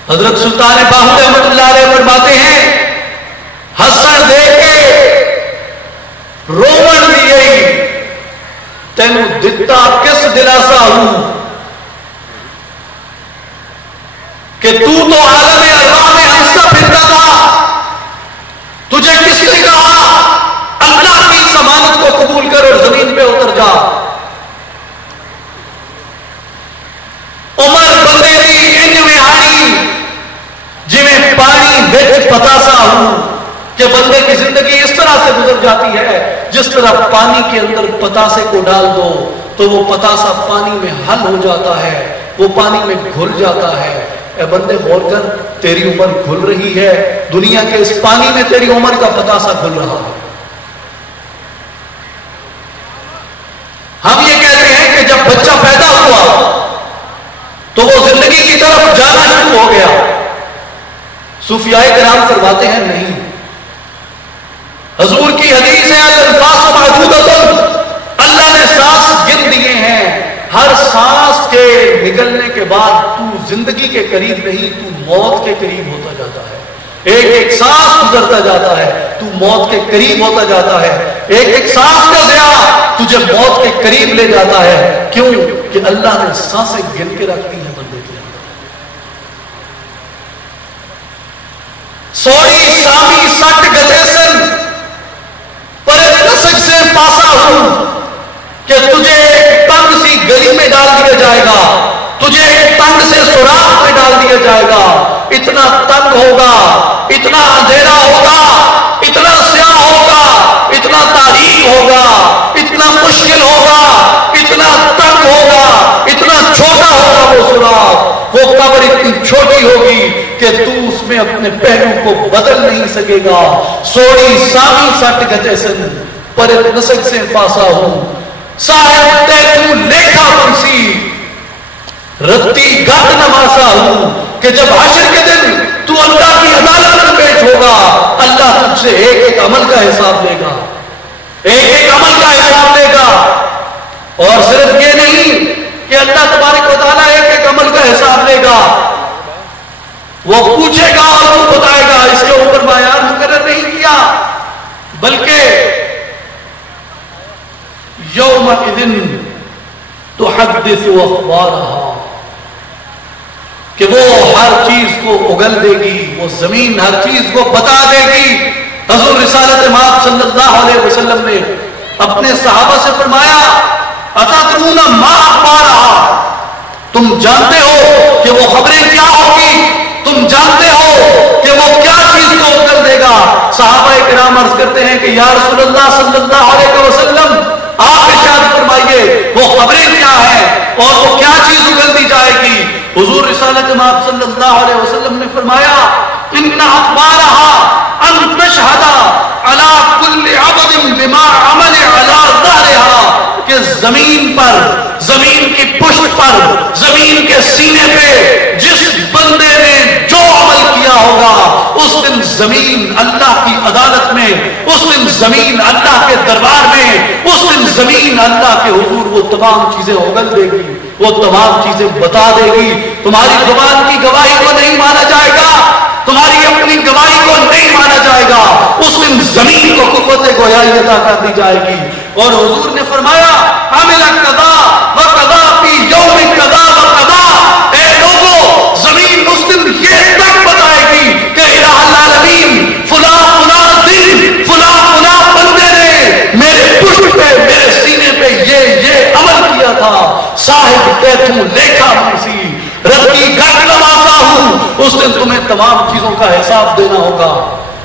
حضرت سلطان باہو رحمۃ اللہ علیہ فرماتے ہیں, ہسن دے کے رومن دیے تینو دتا کس دلاسا ہوں, کہ تو عالم ارواح میں ہنستا پھرتا تھا, تجھے کس نے کہا اللہ کی ضمانت کو قبول کر اور زمین پہ اتر جا. عمر بندے دی انج میں آئی جویں پانی وچ پتاسا ہوں, کہ بندے کی زندگی اس طرح سے گزر جاتی ہے جس طرح پانی کے اندر پتاسے کو ڈال دو تو وہ پتاسا پانی میں حل ہو جاتا ہے, وہ پانی میں گھل جاتا ہے, اے بندے غور کر، تیری عمر گھل رہی ہے، دنیا کے اس پانی میں تیری عمر کا پتاسا گھل رہا ہے۔ ہم یہ کہتے ہیں کہ جب بچہ پیدا ہوا تو وہ زندگی کی طرف جانا شروع ہو گیا۔ صوفیاء کرام فرماتے ہیں نہیں، حضور کی حدیث ہے الانفاس معدودۃ، اللہ نے سانس گن دیے ہیں، ہر سانس کے نکلنے کے بعد تو زندگی کے قریب نہیں، تو موت کے قریب ہوتا جاتا ہے۔ ایک ایک سانس گزرتا جاتا ہے تو موت کے قریب ہوتا جاتا ہے، ایک ایک سانس کا ضیاع تجھے موت کے قریب لے جاتا ہے۔ کیوں؟ کہ اللہ نے سانسیں گن کے رکھتی ہیں بندے کے اندر۔ سوڑی سامی سٹ گجیسن پر نسک سے پاسا ہوں کہ تجھے ایک تنگ سی گلی میں ڈال دیا جائے گا، تجھے ایک تنگ سے سوراخ میں ڈال دیا جائے گا، اتنا تنگ ہوگا، اتنا اندھیرا ہوگا، اتنا سیاہ ہوگا، اتنا تاریک ہوگا، اتنا مشکل ہوگا، اتنا تنگ ہوگا، اتنا چھوٹا ہوگا وہ سوراخ، وہ قبر اتنی چھوٹی ہوگی کہ تو اس میں اپنے پہلو کو بدل نہیں سکے گا۔ سوڑی سامی سٹ گجیسن پر نسک سے پاسا ہوں، صاحب تے تو لیکھا منسی رتی گھٹ نواسا ہوں، کہ جب حشر کے دن تو اللہ کی عدالت میں پیش ہوگا، اللہ تجھ سے ایک ایک عمل کا حساب لے گا، ایک ایک عمل کا حساب لے گا۔ اور صرف یہ نہیں کہ اللہ تبارک و تعالیٰ ایک ایک عمل کا حساب لے گا، وہ پوچھے گا اور تو بتائے گا، اس کے اوپر معیار مقرر نہیں کیا، بلکہ یومئذ تحدث اخبارہا، کہ وہ ہر چیز کو اگل دے گی، وہ زمین ہر چیز کو بتا دے گی۔ حضور رسالت مآب صلی اللہ علیہ وسلم نے اپنے صحابہ سے فرمایا اتدرون ما اخبارہا، تم جانتے ہو کہ وہ خبریں کیا ہوگی، تم جانتے ہو کہ وہ کیا چیز کو اگل دے گا۔ صحابہ کرام عرض کرتے ہیں کہ یا رسول اللہ صلی اللہ علیہ وسلم آپ ارشاد فرمائیے وہ خبریں کیا ہیں اور وہ کیا چیز اگل دی جائے گی۔ حضور رسالت مآب صلی اللہ علیہ وسلم نے فرمایا ان اخبارها ان تشهد على كل عبد بما عمل على ظهرها، کہ زمین پر، زمین کی پشت پر، زمین کے سینے پہ جس بندے نے جو عمل کیا ہوگا، اس دن زمین اللہ کی عدالت میں، اس دن زمین اللہ کے دربار میں، اس دن زمین اللہ کے حضور وہ تمام چیزیں اگل دے گی، وہ تمام چیزیں بتا دے گی۔ تمہاری زبان کی گواہی کو نہیں مانا جائے گا، تمہاری اپنی گواہی کو نہیں مانا جائے گا، اس دن زمین کو قوت گویائی عطا کر دی جائے گی۔ اور حضور نے فرمایا عمل قضا و قضا فی یوم قضا و قضا، اے لوگو زمین اس دن یہ تک بتائے گی کہ الہ العالمین فلاں فلاں دن فلاں فلاں بندے نے میرے پشت پہ، میرے سینے پہ یہ عمل کیا تھا۔ صاحب کہتے ہوں لیکھا منسی رتی گھٹ نواسا ہوں، اس دن تمہیں تمام چیزوں کا حساب دینا ہوگا،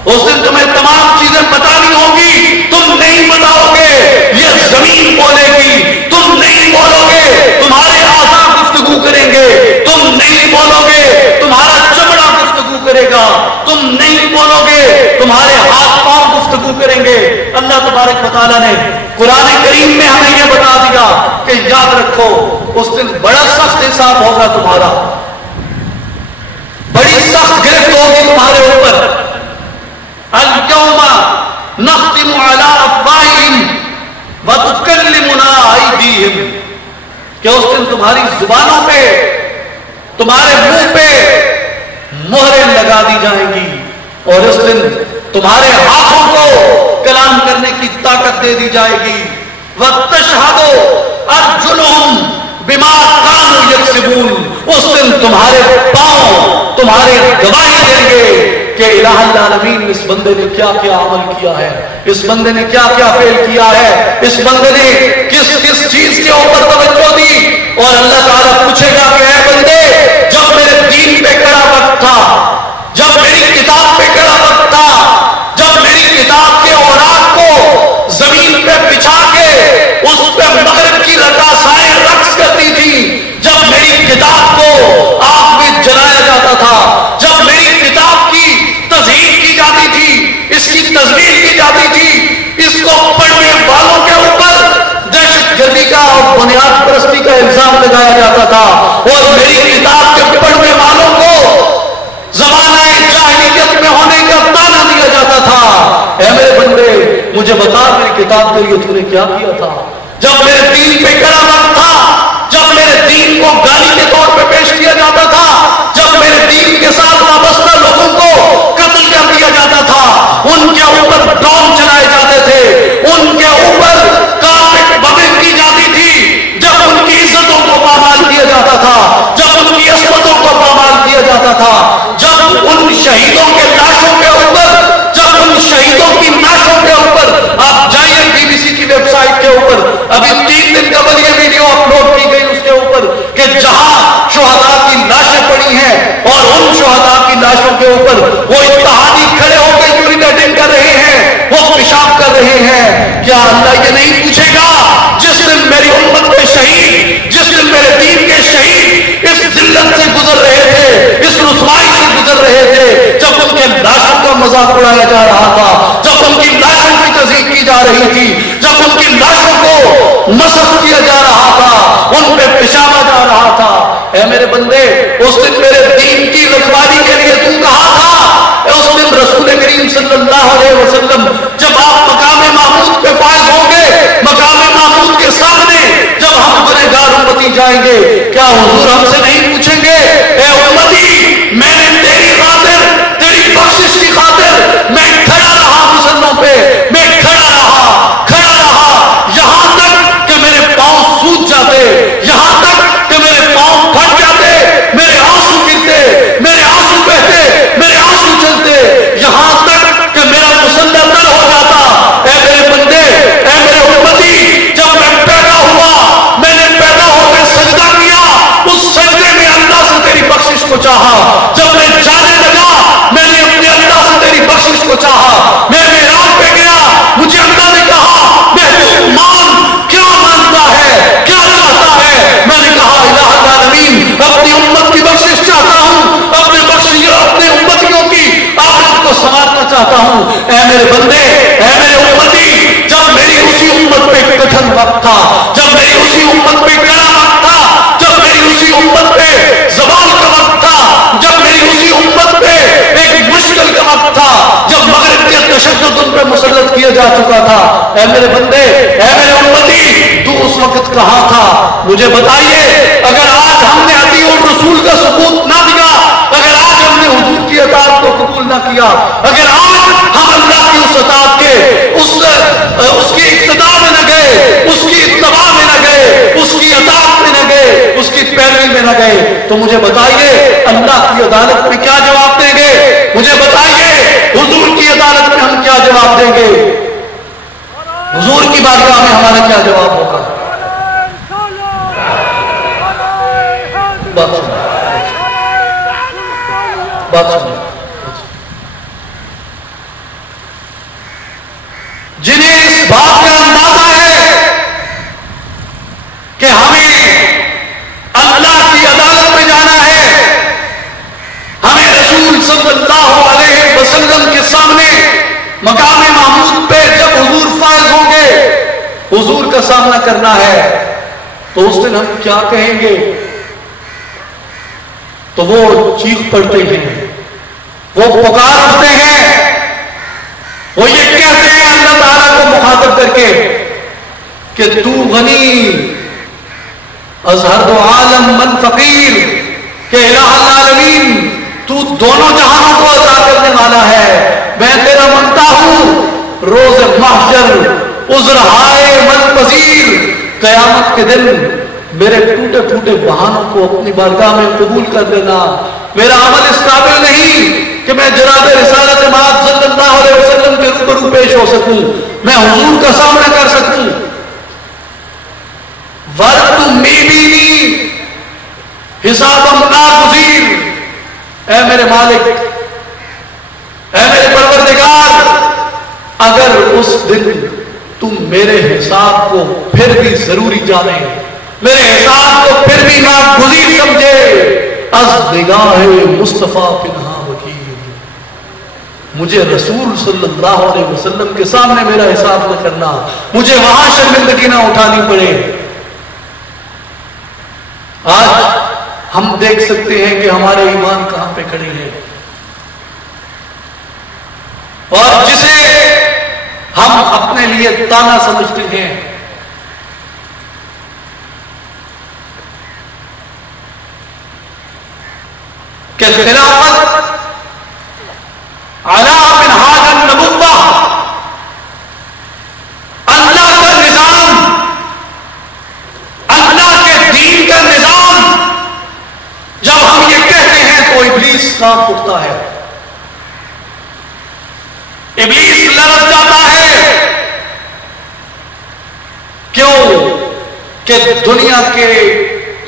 اس دن تمہیں تمام چیزیں بتانی ہوگی، تم نہیں بتاؤ گے یہ زمین بولے گی، تم نہیں بولو گے تمہارے اعضاء گفتگو کریں گے، تم نہیں بولو گے تمہارا چمڑا گفتگو کرے گا، تم نہیں بولو گے تمہارے ہاتھ پاؤں گفتگو کریں گے۔ اللہ تبارک و تعالیٰ نے قرآن کریم میں ہمیں یہ بتا دیا کہ یاد رکھو اس دن بڑا سخت حساب ہوگا تمہارا، بڑی سخت گرفت ہوگی تمہارے اوپر۔ اليوم نختم على افواہہم وتکلمنا ایدیہم، کہ اس دن تمہاری زبانوں پہ، تمہارے منہ پہ مہریں لگا دی جائیں گی، اور اس دن تمہارے ہاتھوں کو کلام کرنے کی طاقت دے دی جائے گی۔ وَتَشْهَدُ أَرْجُلُهُمْ بِمَا كَانُوا يَكْسِبُونَ، اس دن تمہارے پاؤں تمہارے گواہی دیں گے کہ الہ العالمین اس بندے نے کیا کیا عمل کیا ہے، اس بندے نے کیا کیا فعل کیا ہے، اس بندے نے کس کس چیز کے اوپر توجہ دی۔ اور اللہ تعالیٰ پوچھے گا کہ اے بندے جب میرے دین پہ کڑا وقت تھا، جب میری کتاب پہ کڑا وقت تھا، جب میری کتاب کے اوراق کو زمین پہ بچھا کے اس پہ مغرب کی رقاصائیں رقص کرتی تھی، جب میری کتاب کو آگ میں جلایا جاتا کتاب کے لیے تو نے کیا کیا تھا؟ جب میرے دین پہ کڑا وقت تھا، جب میرے دین کو گالی کے طور پہ پیش کیا جاتا تھا، جب میرے دین کے ساتھ وابستہ لوگوں کو قتل کر دیا جاتا تھا، ان کے اوپر ڈرون چلائے جاتے تھے، ان کے اوپر کارپیٹ بمبنگ کی جاتی تھی، جب ان کی عزتوں کو پامال کیا جاتا تھا، جب ان کی عصمتوں کو پامال کیا جاتا تھا، جب ان شہیدوں کے لاشوں کے اوپر، جب ان شہیدوں کی لاشوں کے اوپر، آپ جائیے بی بی سی کی ویب سائٹ کے اوپر، ابھی 3 دن قبل یہ ویڈیو اپلوڈ کی گئی اس کے اوپر کہ جہاں شہداء کی لاشیں پڑی ہیں اور ان شہداء کی لاشوں کے اوپر وہ اتحادی کھڑے ہو کے یورینیٹنگ کر رہے ہیں، وہ پیشاب کر رہے ہیں. کیا اللہ یہ نہیں پوچھے گا جس دن میری امت کے شہید، جس دن میرے دین کے شہید اس ذلت سے گزر رہے تھے، اس رسوائی سے گزر رہے تھے، جب ان کے لاشوں کا مذاق اڑایا جا رہا تھا، جب ان کی لاشوں کی تصدیق کی جا رہی تھی، جب ان کی لاشوں کو مسخ کیا جا رہا تھا، ان پہ پیشابا جا رہا تھا، اے میرے بندے اس دن میرے دین کی رکھوالی کے لیے تو کہا تھا، اس دن رسول کریم صلی اللہ علیہ وسلم جب آپ مقام محمود پہ فائز ہوں گے، مقام محمود کے سامنے جب ہم گنہگار امتی جائیں گے، کیا حضور ہم سے نہیں پوچھیں گے اے امتی میں نے تیری خاطر، تیری بخشش کی خاطر میں کھڑا رہا مسلمانوں پہ، میں کھڑا رہا یہاں تک کہ میرے پاؤں سوج جاتے، یہاں تک کہ میرے پاؤں پھٹ جاتے، میرے آنسو گرتے، میرے آنسو بہتے، میرے آنسو چلتے، یہاں تک کہ میرا مسلح تر ہو جاتا. اے میرے بندے، اے میرے امتی، جب میں پیدا ہوا، میں نے پیدا ہو کے سجدہ کیا، اس سجدے میں اللہ سے تیری بخشش کو چاہا، جب میں جانے لگا میں نے اپنے اللہ سے تیری بخشش کو چاہا، میں معراج پہ گیا، مجھے اللہ نے کہا محبوب مان کیا مانتا ہے، کیا چاہتا ہے، میں نے کہا الہ العالمین اپنی امت کی بخشش چاہتا ہوں، اپنے امتیوں کی آخرت کو سنوارنا چاہتا ہوں. اے میرے بندے، اے میرے امتی، جب میری اسی امت پہ کٹھن وقت تھا، جب میری اسی امت پہ کڑا وقت تھا، جب میری اسی امت پہ زوال کا وقت تھا، جب میری اسی امت پہ ایک مشکل کا وقت تھا، جب مغرب کے تشدد ان پہ مسلط کیا جا چکا تھا، اے میرے بندے، اے میرے امتی، تو اس وقت کہاں تھا؟ مجھے بتائیے. اگر آج ہم نے اطیع الرسول کا ثبوت نہ دیا، اگر آج ہم نے حضور کی اطاعت کو قبول نہ کیا، اگر آج ہم اللہ کی اس اطاعت کے اس کی اقتداء میں نہ گئے، اس کی اتباع میں نہ گئے، اس کی اطاعت میں نہ گئے، اس کی پیروی میں نہ گئے، تو مجھے بتائیے اللہ کی عدالت میں کیا جواب دیں گے؟ مجھے بتائیے حضور کی عدالت میں ہم کیا جواب دیں گے؟ حضور کی بارگاہ میں ہمارا کیا جواب ہوگا؟ بات سنو، بات سنو. جنہیں اس بات کا اندازہ ہے کہ ہمیں اللہ کی عدالت میں جانا ہے، ہمیں رسول صلی اللہ علیہ وسلم کے سامنے مقام محمود پہ جب حضور فائز ہوں گے، حضور کا سامنا کرنا ہے، تو اس دن ہم کیا کہیں گے؟ تو وہ چیخ پڑتے ہیں، وہ پکار اٹھتے ہیں، وہ یہ کہتے ہیں اللہ تعالیٰ کو مخاطب کر کے کہ تو غنی ازہر دو عالم من فقیر، کہ الہ العالمین تو دونوں جہانوں کو عطا کرنے والا ہے، میں تیرا منتا ہوں. روز محشر عذرہائے من پذیر، قیامت کے دن میرے ٹوٹے پھوٹے بہانوں کو اپنی بارگاہ میں قبول کر لینا. میرا عمل اس قابل نہیں کہ میں جناب رسالت مآب صلی اللہ علیہ وسلم کے روبرو پیش ہو سکوں، میں حضور کا سامنا کر سکوں. ورت میبینی حسابم ناگزیر، اے میرے مالک، اے میرے پروردگار، اگر اس دن تم میرے حساب کو پھر بھی ضروری جانے، میرے حساب کو پھر بھی ناگزیر سمجھے، از نگاہ مصطفیٰ پنہا وکیل، مجھے رسول صلی اللہ علیہ وسلم کے سامنے میرا حساب نہ کرنا، مجھے وہاں شرمندگی نہ اٹھانی پڑے. آج ہم دیکھ سکتے ہیں کہ ہمارے ایمان کہاں پہ کھڑے ہیں، اور جسے ہم اپنے لیے تانا سمجھتے ہیں. کہ خلافت علی منہاج النبوہ، اللہ کا نظام، اللہ کے دین کا نظام، جب ہم یہ کہتے ہیں تو ابلیس کانپ اٹھتا ہے، ابلیس لرز جاتا ہے. کیوں؟ کہ دنیا کے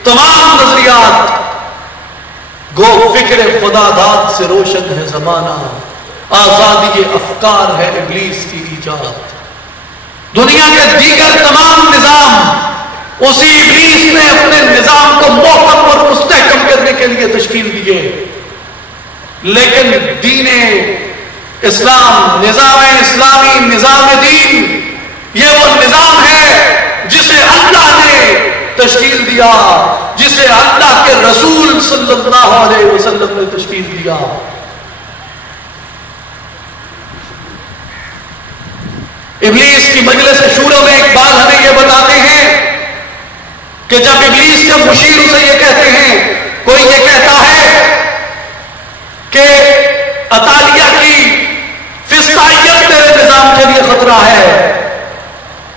تمام نظریات گو فکر خدا داد سے روشن ہے زمانہ، آزادی افکار ہے ابلیس کی ایجاد. دنیا کے دیگر تمام نظام اسی ابلیس نے اپنے نظام کو محکم اور مستحکم کرنے کے لیے تشکیل دیے. لیکن دین اسلام، نظام اسلامی، نظام دین، یہ وہ نظام ہے جسے اللہ نے تشکیل دیا، جسے اللہ کے رسول صلی اللہ علیہ وسلم نے تشکیل دیا. ابلیس کی مجلس شورا میں اقبال ہمیں یہ بتاتے ہیں کہ جب ابلیس کے مشیر اسے یہ کہتے ہیں، کوئی یہ کہتا ہے کہ اطالیہ کی فسطائیت تیرے نظام کے لیے خطرہ ہے،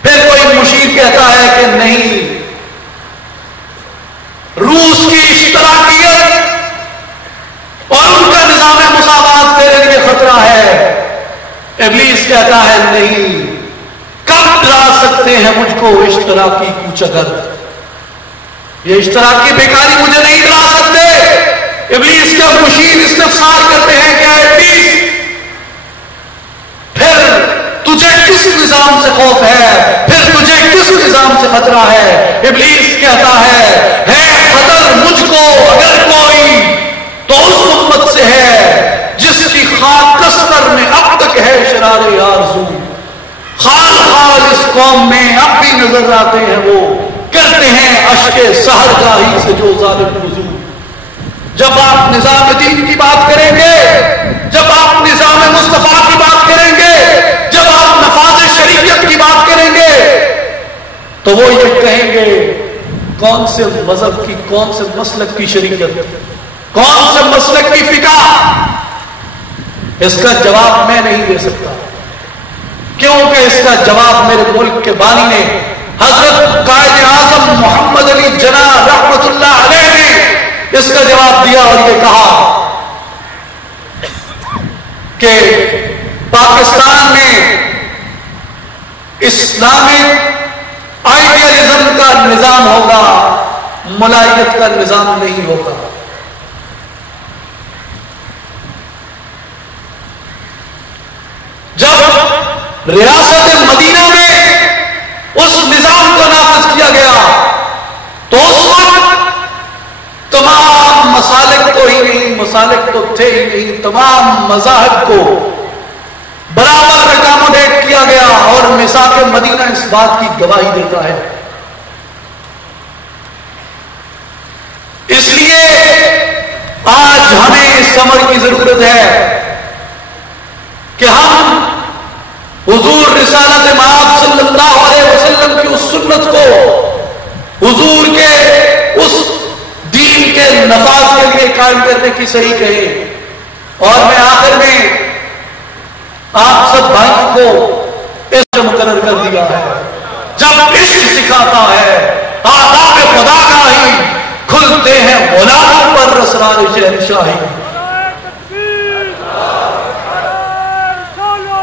پھر کوئی مشیر کہتا ہے کہ نہیں، روس کی اشتراکیت اور ان کا نظام مساوات تیرے لیے خطرہ ہے. ابلیس کہتا ہے نہیں، کب ڈرا سکتے ہیں مجھ کو اشتراکی کوچگر، یہ اشتراکی بیکاری مجھے نہیں ڈرا سکتے. ابلیس کے مشیر استفسار کرتے ہیں کہ ابلیس پھر تجھے کس نظام سے خوف ہے، پھر تجھے کس نظام سے خطرہ ہے؟ ابلیس کہتا ہے خطر مجھ کو اگر کوئی تو اس امت سے ہے جس کی خاکستر میں اب تک ہے شرار آرزو. خال خال اس قوم میں اب بھی نظر آتے ہیں، وہ کرتے ہیں اشک سحرگاہی سے جو ظالم وضو. جب آپ نظام دین کی بات کریں گے، جب آپ نظام مصطفیٰ کی بات کریں گے، جب آپ نفاذ شریعت کی بات کریں گے، تو وہ یہ کہیں گے کون سے مذہب کی، کون سے مسلک کی شریعت، کون سے مسلک کی فقہ؟ اس کا جواب میں نہیں دے سکتا، کیونکہ اس کا جواب میرے ملک کے بانی نے، حضرت قائد اعظم محمد علی جناح رحمت اللہ علیہ نے اس کا جواب دیا اور یہ کہا کہ پاکستان میں اسلامک آئیڈیالزم کا نظام ہوگا، ملائیت کا نظام نہیں ہوگا. جب ریاست مدینہ میں اس نظام کو نافذ کیا گیا تو اس وقت تمام مسالک تو ہی نہیں، مسالک تو تھے ہی نہیں، تمام مذاہب کو برابر اکاموڈیٹ کیا گیا، اور میثاق مدینہ اس بات کی گواہی دیتا ہے. اس لیے آج ہمیں اس عمل کی ضرورت ہے کہ ہم حضور رسالت مآب صلی اللہ علیہ وسلم کی اس سنت کو، حضور کے اس دین کے نفاذ کے لیے قائم کرنے کی صحیح کہیں. اور میں آخر میں آپ سب بھائیوں کو اس مقرر کر دیا ہے، جب عشق سکھاتا ہے آداب خدا کا ہی کھلتے ہیں غلاموں پر اسرار شہنشاہی.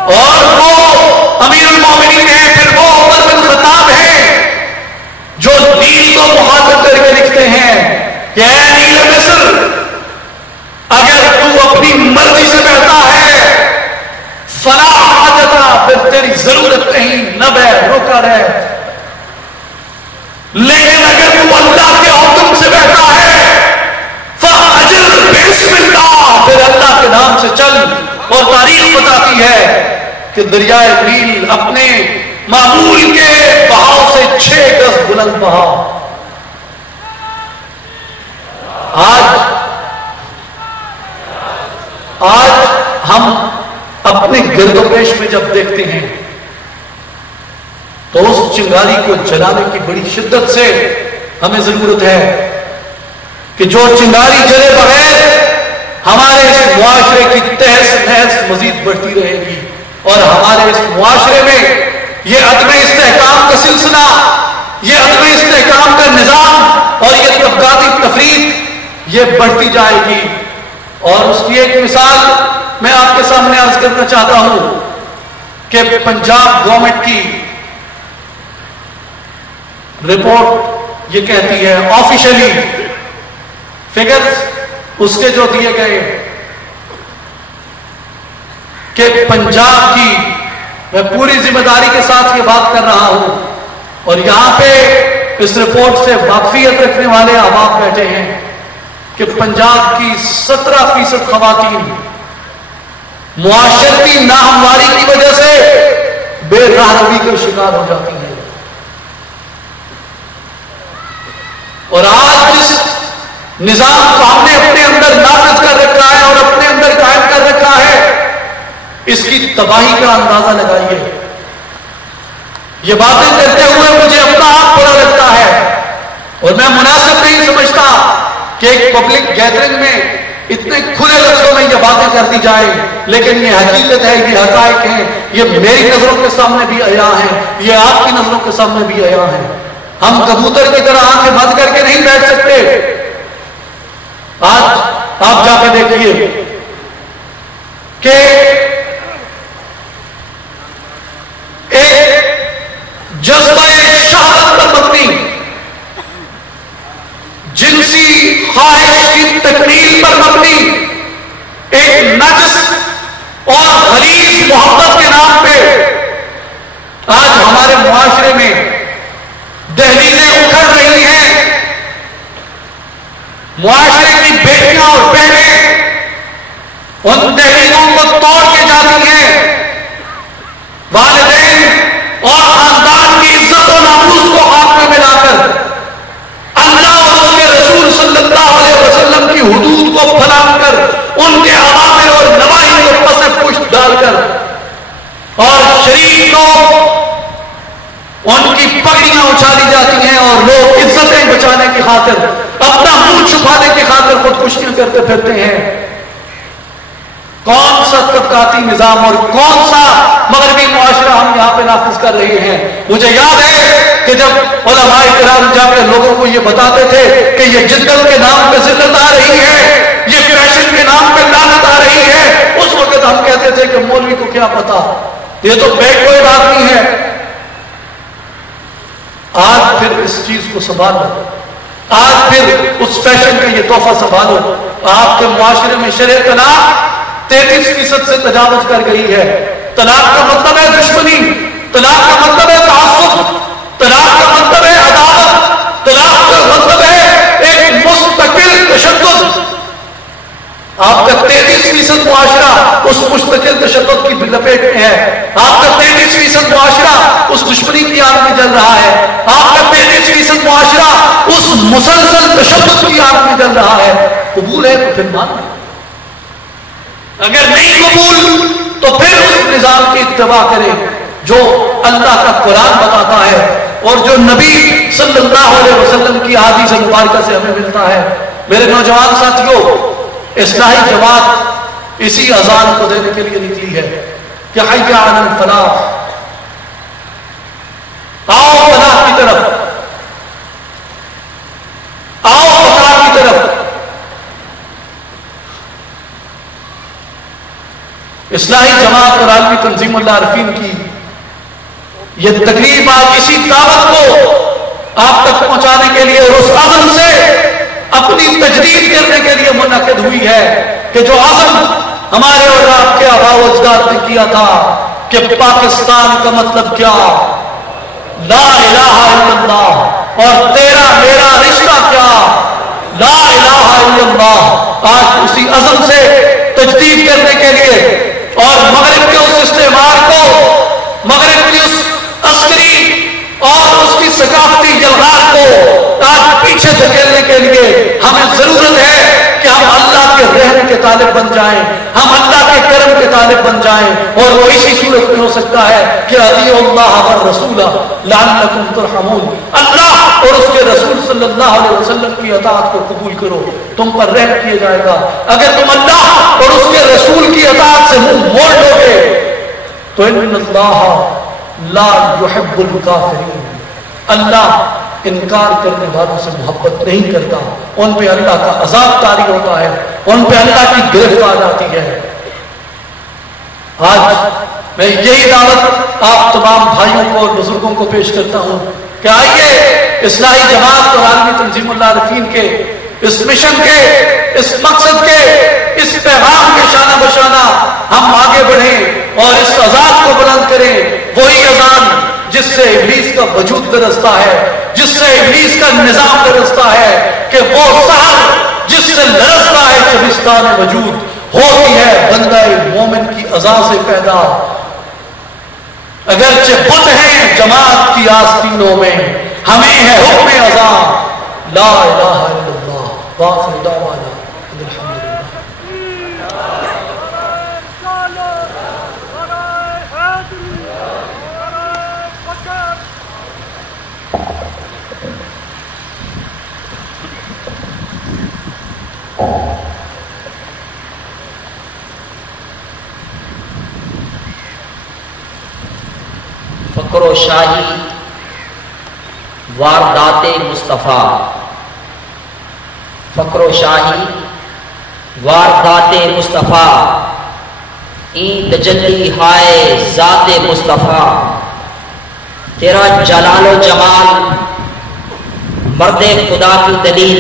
اور وہ امیر المومنین ہیں، پھر وہ عمر بن خطاب ہیں جو دین کو مخاطب کر کے لکھتے ہیں کہ اے نیل مصر، اگر تو اپنی مرضی سے بہتا ہے فلا حاجتا، پھر تیری ضرورت نہیں، نہ بہ، رکا رہ. لیکن اگر تو اللہ کے حکم سے بہتا ہے فاجر بسم اللہ، پھر اللہ کے نام سے چل. اور تاریخ بتاتی ہے کہ دریائے نیل اپنے معمول کے بہاؤ سے 6 گز بلند بہا. آج ہم اپنے گرد و پیش میں جب دیکھتے ہیں اس چنگاری کو جلانے کی بڑی شدت سے ہمیں ضرورت ہے کہ جو چنگاری جلے بغیر ہمارے اس معاشرے کی تہس نہس مزید بڑھتی رہے گی، اور ہمارے اس معاشرے میں یہ عدم استحکام کا سلسلہ، یہ عدم استحکام کا نظام اور یہ طبقاتی تفریق یہ بڑھتی جائے گی۔ اور اس کی ایک مثال میں آپ کے سامنے عرض کرنا چاہتا ہوں کہ پنجاب گورنمنٹ کی رپورٹ یہ کہتی ہے، آفیشلی فگرز اس کے جو دیے گئے، کہ پنجاب کی، میں پوری ذمہ داری کے ساتھ یہ بات کر رہا ہوں، اور یہاں پہ اس رپورٹ سے واقفیت رکھنے والے احباب بیٹھے ہیں، کہ پنجاب کی 17% خواتین معاشرتی ناہمواری کی وجہ سے بے راہ روی کا شکار ہو جاتی ہیں۔ اور آج جس نظام کو ہم نے اپنے اندر نافذ کر رکھا ہے اور اپنے اندر قائم کر رکھا ہے، اس کی تباہی کا اندازہ لگائیے۔ یہ باتیں کرتے ہوئے مجھے اپنا آپ برا لگتا ہے، اور میں مناسب نہیں سمجھتا کہ ایک پبلک گیدرنگ میں اتنے کھلے لفظوں میں یہ باتیں کرتی جائیں، لیکن یہ حقیقت ہے، یہ حقائق ہیں، یہ میری نظروں کے سامنے بھی عیاں ہیں، یہ آپ کی نظروں کے سامنے بھی عیاں ہیں۔ ہم کبوتر کی طرح آنکھیں بند کر کے نہیں بیٹھ سکتے۔ آج آپ جا کے دیکھیے کہ ایک جذبہ شہوت پر مبنی، جنسی خواہش کی تکمیل پر مبنی ایک نجس اور غلیظ محبت کے نام پہ آج ہمارے معاشرے میں دہلیزیں اکھڑ رہی ہیں۔ معاشرے کی بیٹیاں اور بہنیں ان دہلیزوں کو توڑ کے جاتی ہیں، والدین اور خاندان کی عزت و ناموس کو ہاتھ میں ملا کر اللہ اور اس کے رسول صلی اللہ علیہ وسلم کی حدود کو پھلانگ کر ان کے اوامر اور نواہی کو پس پشت ڈال کر اور شریف کو ان کی پگڑیاں اچھالی جاتی ہیں، اور لوگ عزتیں بچانے کی خاطر، اپنا منہ چھپانے کی خاطر خودکشیاں کرتے پھرتے ہیں۔ کون سا طبقاتی نظام اور کون سا مغربی معاشرہ ہم یہاں پہ نافذ کر رہے ہیں؟ مجھے یاد ہے کہ جب علماء کرام جا کے لوگوں کو یہ بتاتے تھے کہ یہ جدل کے نام پہ ذلت آ رہی ہے، یہ فیشن کے نام پہ لعنت آ رہی ہے، اس وقت ہم کہتے تھے کہ مولوی کو کیا پتا، یہ تو بیک ورڈ آدمی ہے۔ آج پھر اس چیز کو سنبھالو، آج پھر اس فیشن کا یہ تحفہ سنبھالو۔ آپ کے معاشرے میں شرع طلاق 33% سے تجاوز کر گئی ہے۔ طلاق کا مطلب ہے دشمنی، طلاق کا مطلب ہے تعصب، طلاق کا مطلب ہے عداوت، طلاق کا مطلب ہے ایک مستقل تشدد۔ آپ کا 33% معاشرہ اس مستقل تشدد کی لپیٹ میں ہے، آپ کا 33% معاشرہ اس دشمنی کی آگ میں جل رہا ہے، آپ کا 33% معاشرہ اس مسلسل تشدد کی آگ میں جل رہا ہے۔ قبول ہے تو پھر مان لیں، اگر نہیں قبول تو پھر اس نظام کی اتباع کریں جو اللہ کا قرآن بتاتا ہے اور جو نبی صلی اللہ علیہ وسلم کی احادیث مبارکہ سے ہمیں ملتا ہے۔ میرے نوجوان ساتھیوں، اصلاحی جماعت اسی اذان کو دینے کے لیے نکلی ہے کہ حی علی الفلاح، آؤ فلاح کی طرف، آؤ فلاح کی طرف۔ اصلاحی جماعت اور عالمی تنظیم اللہ عارفین کی یہ تقریب آج اسی دعوت کو آپ تک پہنچانے کے لیے اور اس عزم سے اپنی تجدید کرنے کے لیے منعقد ہوئی ہے کہ جو عزم ہمارے اور آپ کے آباء و اجداد نے کیا تھا کہ پاکستان کا مطلب کیا، لا الہ الا اللہ، اور تیرا میرا رشتہ کیا، لا الہ الا اللہ۔ آج اسی عزم سے تجدید کرنے کے لیے اور مغرب کے اس استعمار کو، مغرب کی اس عسکری اور اس کی ثقافتی جلغار کو آج پیچھے دھکیلنے کے لیے ہمیں ضرورت ہے کہ ہم اللہ کے رحم کے طالب بن جائیں، ہم اللہ کے کرم کے طالب بن جائیں، اور وہ اسی صورت میں ہو سکتا ہے کہ اطیعوا اللہ والرسول لعلکم ترحمون، اللہ اور اس کے رسول صلی اللہ علیہ وسلم کی اطاعت کو قبول کرو، تم پر رحم کیا جائے گا۔ اگر تم اللہ اور اس کے رسول کی اطاعت سے منہ موڑ لو گے تو ان اللہ لا يحب الکافرین، اللہ انکار کرنے والوں سے محبت نہیں کرتا، ان پہ اللہ کا عذاب طاری ہوتا ہے، ان پہ اللہ کی گرفت آ جاتی ہے۔ آج میں یہی دعوت آپ تمام بھائیوں کو اور بزرگوں کو پیش کرتا ہوں کہ آئیے اصلاحی جماعت اور عالمی تنظیم العارفین کے اس مشن کے، اس مقصد کے، اس پیغام کے شانہ بشانہ ہم آگے بڑھیں اور اس اذان کو بلند کریں، وہی اذان جس سے ابلیس کا وجود درستہ ہے، جس سے ابلیس کا نظام درستہ ہے، کہ وہ سحر جس سے لرزتا ہے شبستان وجود ہوتی ہے بندہ مومن کی اذان سے پیدا۔ اگرچہ بت ہیں جماعت کی آستینوں میں، ہمیں ہے حکم اذان لا الہ الا اللہ، وآخر دعوانا ان الحمدللہ۔ فقر و شاہی واردات مصطفیٰ، فقر و شاہی واردات مصطفیٰ، این تجلی ہائے ذات مصطفیٰ، تیرا جلال و جمال مرد خدا کی دلیل،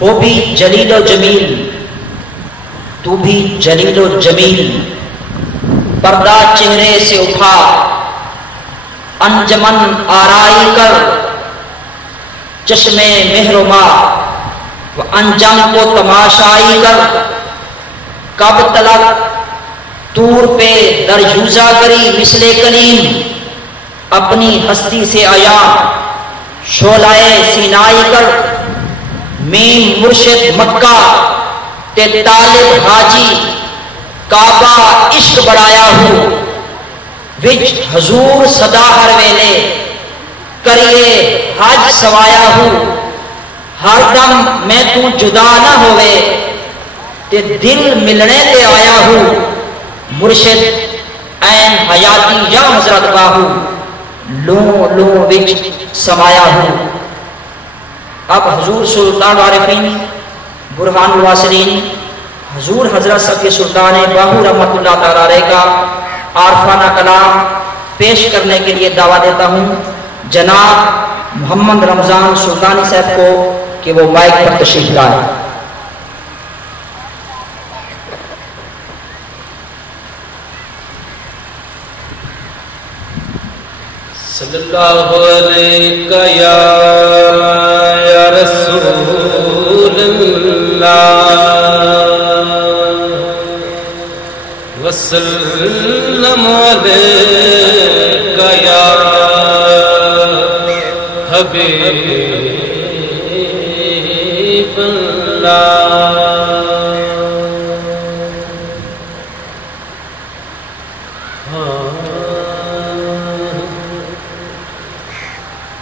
وہ بھی جلیل و جمیل، تو بھی جلیل و جمیل، پردہ چہرے سے اٹھا انجمن آرائی کر، چشمے مہرما و انجم کو تماشائی کر، کب تلک طور پہ دریوزہ کری مثل کلیم، اپنی ہستی سے آیا شعلۂ سینائی کر، میم مرشد مکہ تے طالب حاجی کعبہ عشق بڑھایا ہوں، وچ حضور صدا ہر ویلے کریے حج سوایا ہوں، ہر دم میں تو جدا نہ ہوئے تے دل ملنے تے آیا ہوں، مرشد این حیاتی یا حضرت باہو لوں لوں وچ سمایا ہوں۔ اب حضور سلطان عارفین برہان الواصلین حضور حضرت سید سلطان باہو رحمۃ اللہ تعالی علیہ کا عارفانہ کلام پیش کرنے کے لیے دعویٰ دیتا ہوں جناب محمد رمضان سلطانی صاحب کو کہ وہ مائک پر تشریف لائیں۔ صلی اللہ علیہ یا رسول اللہ وسلم علیک یا حبیب اللہ۔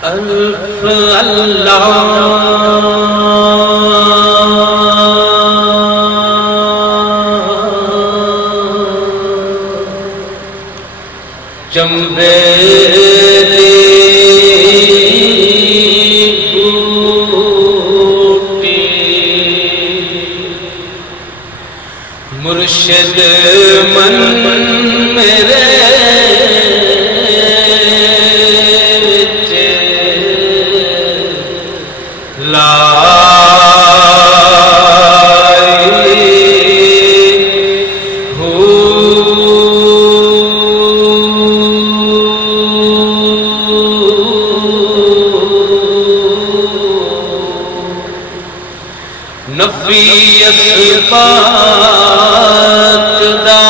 الف اللہ چمبیلی بوٹی مرشد من میرے نفی صفات دا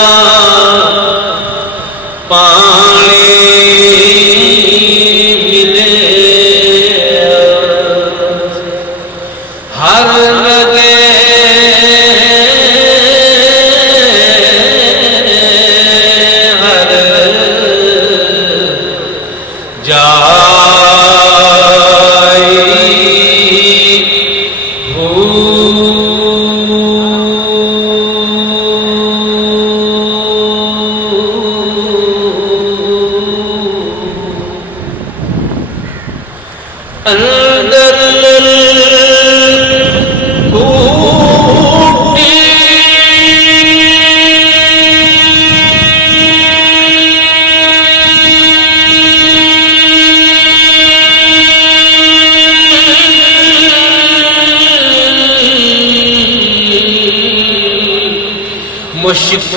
مشک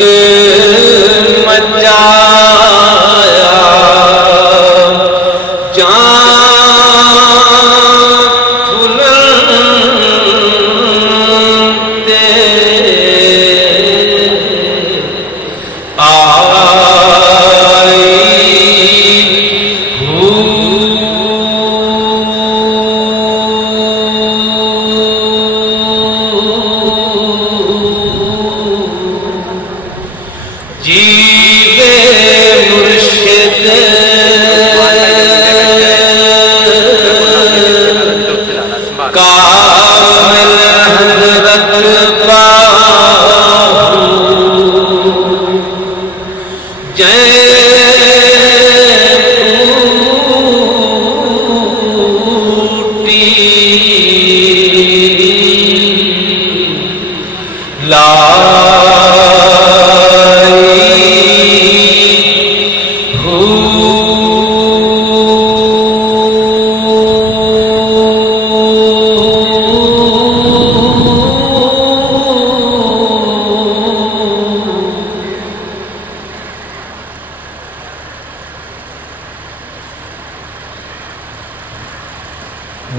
مچایا جان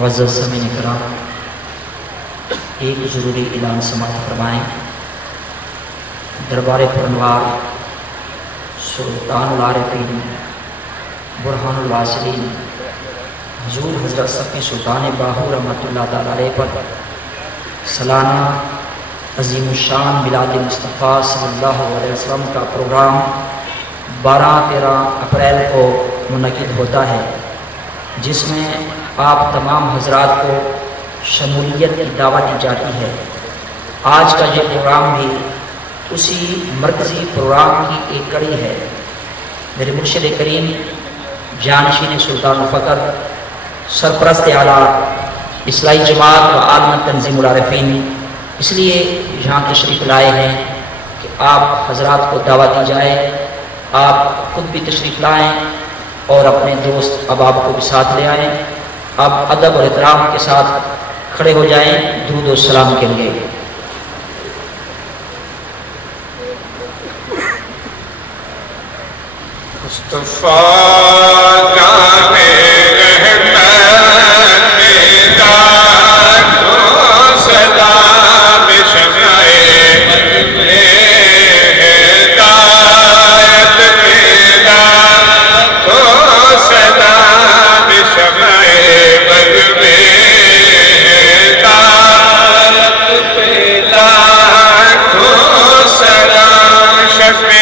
معزز سامعین کرام، ایک ضروری اعلان سماعت فرمائیں۔ دربار پرنوار سلطان العارفین برہان الواصلین حضور حضرت صفی سلطان باہو رحمۃ اللہ تعالی علیہ پر سالانہ عظیم الشان میلاد مصطفیٰ صلی اللہ علیہ وسلم کا پروگرام 12-13 اپریل کو منعقد ہوتا ہے، جس میں آپ تمام حضرات کو شمولیت کی دعوت دی جاتی ہے۔ آج کا یہ پروگرام بھی اسی مرکزی پروگرام کی ایک کڑی ہے۔ میرے مرشد کریم جانشین سلطان الفقر سرپرست اعلیٰ اصلاحی جماعت و عالم تنظیم العارفین اس لیے یہاں تشریف لائے ہیں کہ آپ حضرات کو دعوت دی جائے، آپ خود بھی تشریف لائیں اور اپنے دوست احباب کو بھی ساتھ لے آئیں۔ آپ ادب اور احترام کے ساتھ کھڑے ہو جائیں درود و سلام کے لیے۔ مصطفیٰ جانے رحمت داد و سلام شمعِ ہدایت پیدا و سلام شمعِ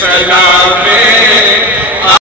سلام